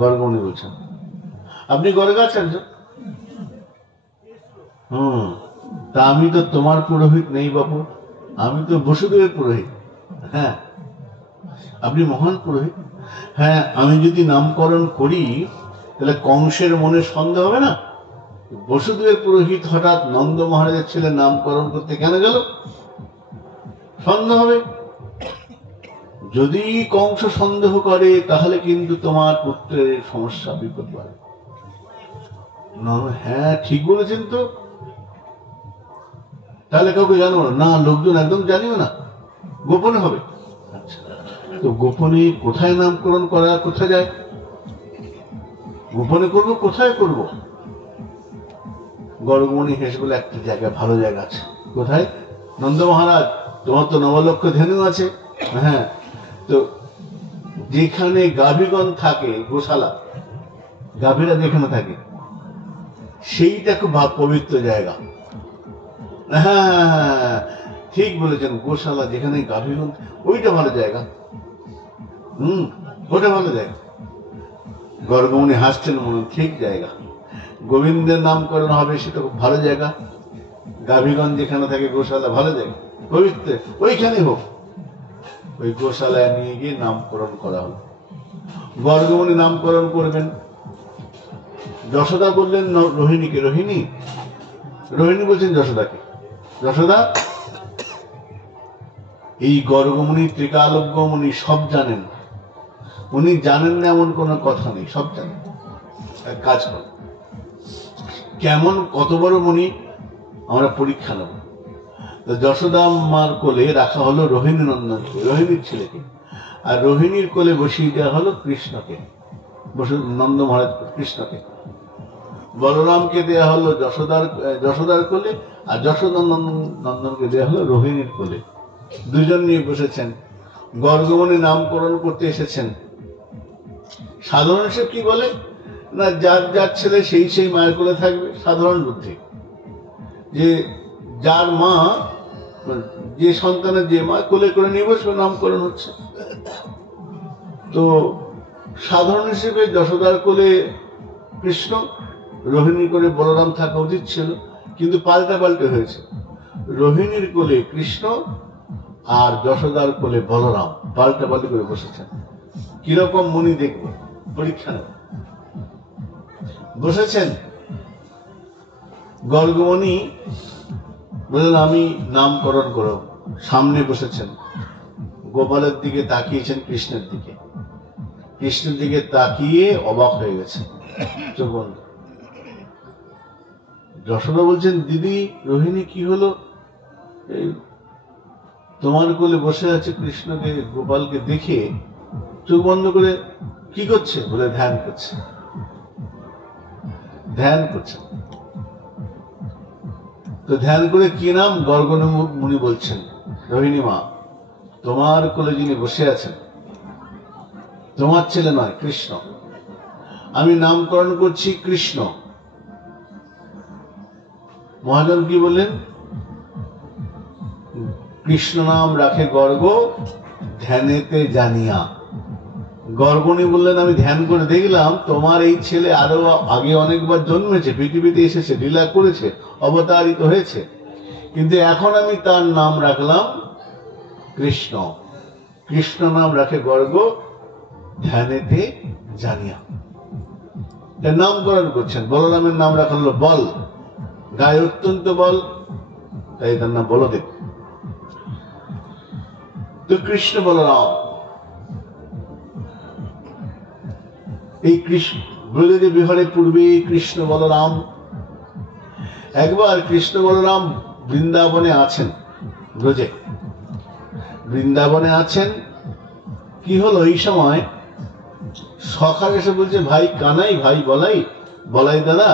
গর্গমুনি বলছেন, আপনি গর্গাচার্য। তা আমি তো তোমার পুরোহিত নেই বাবু, আমি তো বসুদেবের পুরোহিত। হ্যাঁ, আপনি মহান পুরোহিত। হ্যাঁ, আমি যদি নামকরণ করি তাহলে কংসের মনে সন্দেহ হবে না, বসুদেবের পুরোহিত হঠাৎ নন্দ মহারাজের ছেলে নামকরণ করতে কেন গেল? সন্দেহ হবে। যদি কংস সন্দেহ করে তাহলে কিন্তু তোমার পুত্রের সমস্যা বিপদ পাবে। হ্যাঁ ঠিক বলেছেন তো, তাহলে কাউকে জানবো না, লোকজন একদম জানিও না, গোপনে হবে। আচ্ছা, তো গোপনে কোথায় নামকরণ করা, কোথায় যায়? গোপনে করবো, কোথায় করব? গর্গমুনি হেসে বলে, একটা জায়গা, ভালো জায়গা আছে। কোথায়? নন্দ মহারাজ, তোমার তো নবলক্ষ ধেনু আছে। হ্যাঁ, তো যেখানে গাভীগণ থাকে, গোশালা, গাভীরা যেখানে থাকে, সেইটা খুব পবিত্র জায়গা। হ্যাঁ ঠিক বলেছেন, গোশালা যেখানে গাভীগণ, ওইটা ভালো জায়গা। ওটা ভালো জায়গা। গর্গমুনি হাসছেন, মনে ঠিক জায়গা, গোবিন্দের নামকরণ হবে, সেটা খুব ভালো জায়গা। গাভীগণ যেখানে থাকে, গোশালা ভালো জায়গা, পবিত্র, ওইখানে হোক। ওই গোশালায় নিয়ে গিয়ে নামকরণ করা হলো। গর্গমুনি নামকরণ করবেন। যশোদা বললেন রোহিণীকে, রোহিণী। রোহিণী বলছেন যশোদাকে, যশোদা, এই গর্গমুনি ত্রিকালজ্ঞ মুনি সব জানেন, উনি জানেন না এমন কোনো কথা নেই, সব জানেন। এক কাজ কর, কেমন কত বড় মুনি আমরা পরীক্ষা নেব। যশোদা মার কোলে রাখা হলো রোহিণী নন্দনকে, রোহিণীর ছেলেকে, আর রোহিণীর কোলে বসিয়ে দেওয়া হলো কৃষ্ণকে, নন্দ মহারাজ কৃষ্ণকে। বলরামকে দেয়া হলো যশোদার কোলে, আর যশোদা নন্দনকে দেয়া হলো রোহিণীর কোলে। দুজন নিয়ে বসেছেন। গর্গমণি নামকরণ করতে এসেছেন। সাধারণ হিসেবে কি বলে না, যার যার ছেলে সেই সেই মায়ের কোলে থাকবে, সাধারণ বুদ্ধি। যে যার মা, যে সন্তানের যে মা, কোলে করে নিয়ে বসবে, নামকরণ হচ্ছে। তো সাধারণ হিসেবে যশোদার কোলে কৃষ্ণ, রোহিণী করে বলরাম থাকা উচিত ছিল, কিন্তু পাল্টা পাল্টে হয়েছে। রোহিণীর কোলে কৃষ্ণ আর যশোদার কোলে বলরাম পাল্টা পাল্টি করে বসেছেন। কিরকম মুনি দেখবো, পরীক্ষা নেব। বসেছেন, গর্গমণি বললেন আমি নামকরণ করব। সামনে বসেছেন, গোপালের দিকে তাকিয়েছেন কৃষ্ণের দিকে। কৃষ্ণের দিকে তাকিয়ে অবাক হয়ে গেছে, চোখ বন্ধ। যশোদা বলছেন, দিদি রোহিণী কি হলো? তোমার কোলে বসে আছে কৃষ্ণকে, গোপালকে দেখে চোখ বন্ধ করে কি করছে? বলে ধ্যান করছে। ধ্যান করছে। তো ধ্যান করে কি নাম? গর্গমণি বলছেন, রোহিণী মা, তোমার কোলে যিনি বসে আছেন তোমার ছেলে নয়, কৃষ্ণ। আমি নামকরণ করছি কৃষ্ণ। মহাজন কি বললেন? কৃষ্ণ নাম রাখে গর্গ, ধ্যানেতে জানিয়া। গর্গণী বললেন, আমি ধ্যান করে দেখলাম তোমার এই ছেলে আরো আগে অনেকবার জন্মেছে, পৃথিবীতে এসেছে, লীলা করেছে, অবতারিত হয়েছে, কিন্তু এখন আমি তার নাম রাখলাম কৃষ্ণ। কৃষ্ণ নাম রাখে গর্গ, ধ্যানেতে জানিয়া। তার নামকরণ করছেন। বলরামের নাম রাখা হলো বল, গায়ে অত্যন্ত বল, তাই তার নাম বলদেব। তো কৃষ্ণ বলরাম, এই কৃষ্ণ ব্রজে বিহারে পূর্বে কৃষ্ণ বলরাম। একবার কৃষ্ণ বলরাম বৃন্দাবনে আছেন, ব্রজে বৃন্দাবনে আছেন। কি হলো, এই সময় সখা এসে বলছে, ভাই কানাই, ভাই বলাই, বলাই দাদা,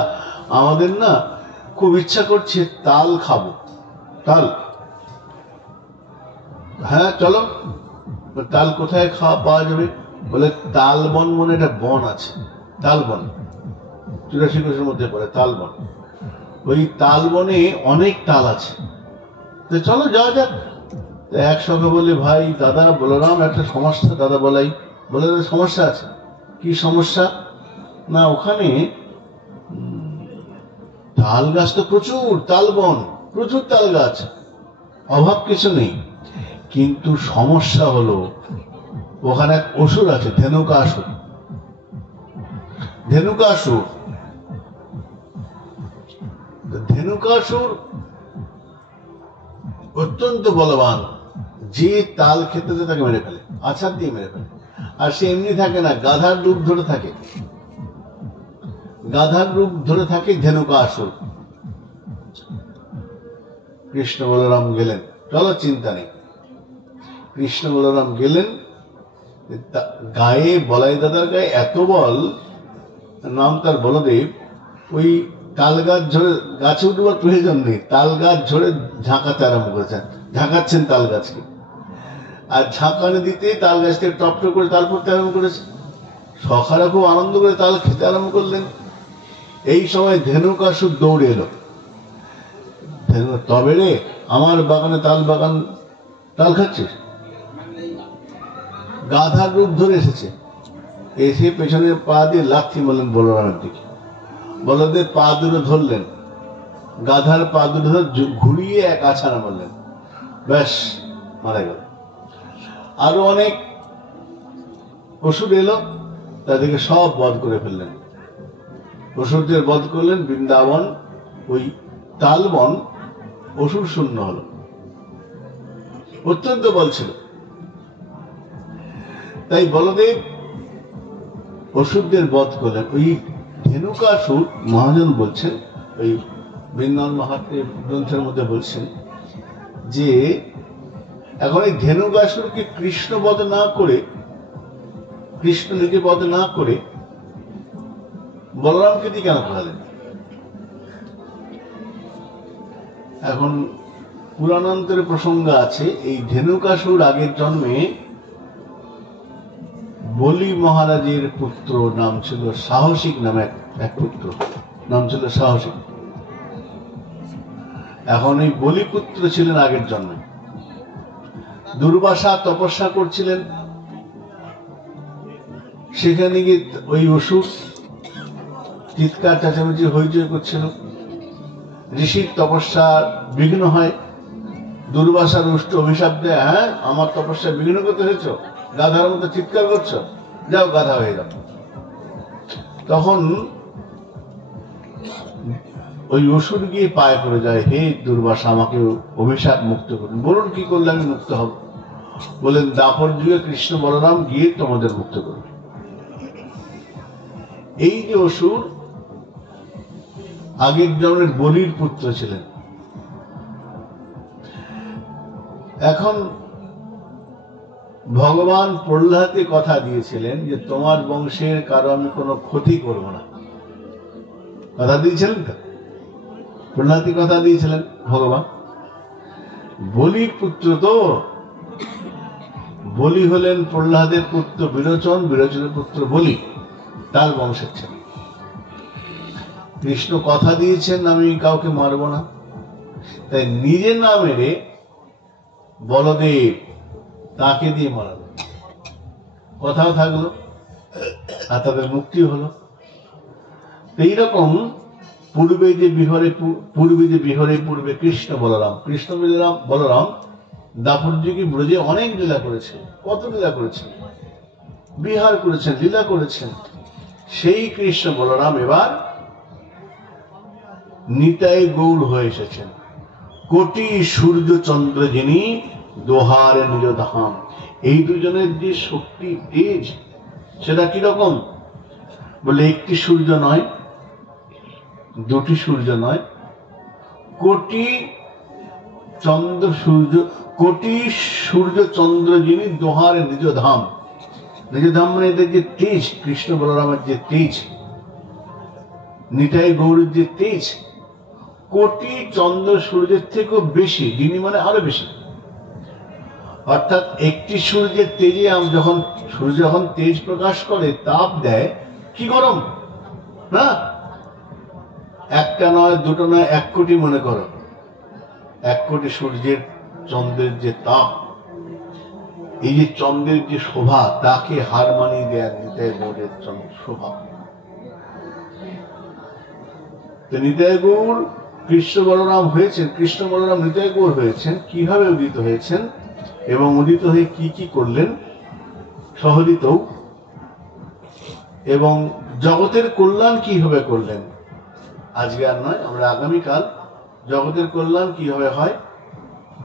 আমাদের না খুব ইচ্ছা করছে তাল খাবো। তাল? হ্যাঁ চলো। তাল কোথায় খাওয়া পাওয়া যাবে? বলে তালবন মনে একটা বন আছে, তালবন 84 কোষের মধ্যে পড়ে তালবন। ওই তালবনে অনেক তাল আছে, তো চলো যাওয়া যাক। একসঙ্গে বলে, ভাই দাদা বলরাম একটা সমস্যা। দাদা বলাই বলে, সমস্যা আছে? কি সমস্যা? না ওখানে তাল গাছ তো প্রচুর, তালবন প্রচুর তাল গাছ, অভাব কিছু নেই, কিন্তু সমস্যা হলো ওখানে এক অসুর আছে, ধেনুকাসুর। ধেনুকাসুর ধেনুকাসুর অত্যন্ত বলবান। যে তাল খেতে তাকে মেরে ফেলে, আছাড় দিয়ে মেরে ফেলে। আর সে এমনি থাকে না, গাধার রূপ ধরে থাকে, গাধার রূপ ধরে থাকে ধেনুকাসুর। কৃষ্ণ বলরাম গেলেন, চলো চিন্তা নেই। কৃষ্ণ বলরাম গেলেন, গায়ে বলাই দাদার গায়ে এত বল, নাম তার বলদেব। ওই তাল গাছ ঝরে, গাছে উঠবার প্রয়োজন নেই, তাল গাছ ঝরে ঝাঁকাতে আরম্ভ করেছেন, ঝাঁকাচ্ছেন তাল গাছকে। আর ঝাঁকানি দিতে তাল গাছ থেকে টপ টপ করে তাল পড়তে আরম্ভ করেছে। সখারা খুব আনন্দ করে তাল খেতে আরম্ভ করলেন। এই সময় ধেনুকাসুর দৌড়ে এলো, তবে রে আমার বাগানে তাল বাগান, তাল খাচ্ছিস? গাধার রূপ ধরে এসেছে, এসে পেছনের পা দিয়ে লাথি মারলেন বলরামের দিকে। বলদেব পা দুটো ধরলেন, গাধার পা দুটো ধরে ঘুরিয়ে এক আছাড়া মারলেন, ব্যাস মারা গেল। আরো অনেক অসুর এলো, তাদেরকে সব বধ করে ফেললেন। অসুরদের বধ করলেন, বৃন্দাবন ওই তালবন অসুর শূন্য হলো। অত্যন্ত বল ছিল। তাই বলদেব অসুরদের বধ করলেন। ওই ধেনুকাসুর, মহাজন বলছেন, ওই বৃন্দাবন মাহাত্ম্য গ্রন্থের মধ্যে বলছেন যে এখন এই ধেনুকাসুরকে কৃষ্ণ বধ না করে, কৃষ্ণ নিজে বধ না করে বলরামকে দিয়ে কেন করালেন? এখন পুরাণান্তরে প্রসঙ্গ আছে, এই ধেনুকাসুর আগের জন্মে বলি মহারাজের পুত্র নাম ছিল সাহসিক, নামে এক পুত্র নাম ছিল সাহসিক। এখন এই বলি পুত্র ছিলেন আগের জন্মে। দুর্বাসা তপস্যা করছিলেন, সেখানে গিয়ে ওই অসুর চিৎকার চেঁচামেচি হইচই করছিল। ঋষির তপস্যা বিঘ্ন হয়, দুর্বাসার উষ্ট অভিশাপ দেয়, হ্যাঁ আমার তপস্যা বিঘ্ন করতে হয়েছ, গাধার মতো চিৎকার করছো, যাও গাধা হয়ে যাও। তখন ওই অসুর গিয়ে পায়ে পড়ে যায়, হে দুর্বাসা আমাকে অভিশাপ মুক্ত করুন। বলুন কি করলে আমি মুক্ত হব? বলেন দাপর যুগে কৃষ্ণ বলরাম গিয়ে তোমাদের মুক্ত করবে। এই যে অসুর আগের জন্মের বলির পুত্র ছিলেন। এখন ভগবান প্রহ্লাদকে কথা দিয়েছিলেন যে তোমার বংশের কারো আমি কোনো ক্ষতি করব না, কথা দিয়েছিলেন তো? প্রহ্লাদকে কথা দিয়েছিলেন ভগবান। বলির পুত্র তো, বলি হলেন প্রহ্লাদের পুত্র বিরোচন, বিরোচনের পুত্র বলি, তার বংশের ছেলে। কৃষ্ণ কথা দিয়েছেন আমি কাউকে মারব না, তাই নিজে না মেরে বলদেব তাকে দিয়ে মারাবে, কথাও থাকলো আর তাদের মুক্তি হলো। এইরকম পূর্বে যে বিহরে কৃষ্ণ বলরাম দাপর যুগে ব্রজে অনেক লীলা করেছেন। কত লীলা করেছেন, বিহার করেছেন, লীলা করেছেন। সেই কৃষ্ণ বলরাম এবার নিতাই গৌর হয়ে এসেছেন। কোটি সূর্য চন্দ্র যিনি দোহারে নিজ ধাম। এই দুজনের যে শক্তি তেজ, সেটা কিরকম বলে, একটি সূর্য নয়, দুটি সূর্য নয়, কোটি সূর্য চন্দ্র যিনি দোহারে নিজ ধাম। নিজ ধাম মানে এদের যে তেজ, কৃষ্ণ বলরামের যে তেজ, নিতাই গৌরের যে তেজ, কোটি চন্দ্র সূর্যের থেকেও বেশি, যিনি মানে আরো বেশি। অর্থাৎ একটি সূর্যের তেজে যখন সূর্য যখন তেজ প্রকাশ করে, তাপ দেয়, কি গরম না? একটা নয়, দুটো নয়, 1 কোটি মনে করো, 1 কোটি সূর্যের চন্দ্রের যে তাপ, এই যে চন্দ্রের যে শোভা, তাকে হার মানিয়ে দেয় নিতাই গৌরের শোভা। নিতাই গৌর কৃষ্ণ বলরাম হয়েছেন, কৃষ্ণ বলরাম নিতাই গৌর হয়েছেন। কিভাবে উদিত হয়েছেন এবং উদিত হয়ে কি কি করলেন সহজিত, এবং জগতের কল্যাণ কিভাবে করলেন, আজকে আর নয়, আমরা আগামীকাল জগতের কল্যাণ কিভাবে হয়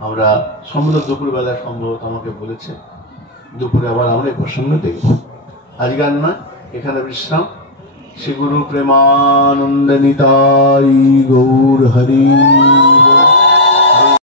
আমরা সম্ভবত দুপুর বেলায়, সম্ভবত আমাকে বলেছে দুপুরে আবার আমরা এই প্রসঙ্গ দেখব। আজকে আর নয়, এখানে বিশ্রাম। শ্রী গুরু প্রেমানন্দ নিতাই গৌর হরি।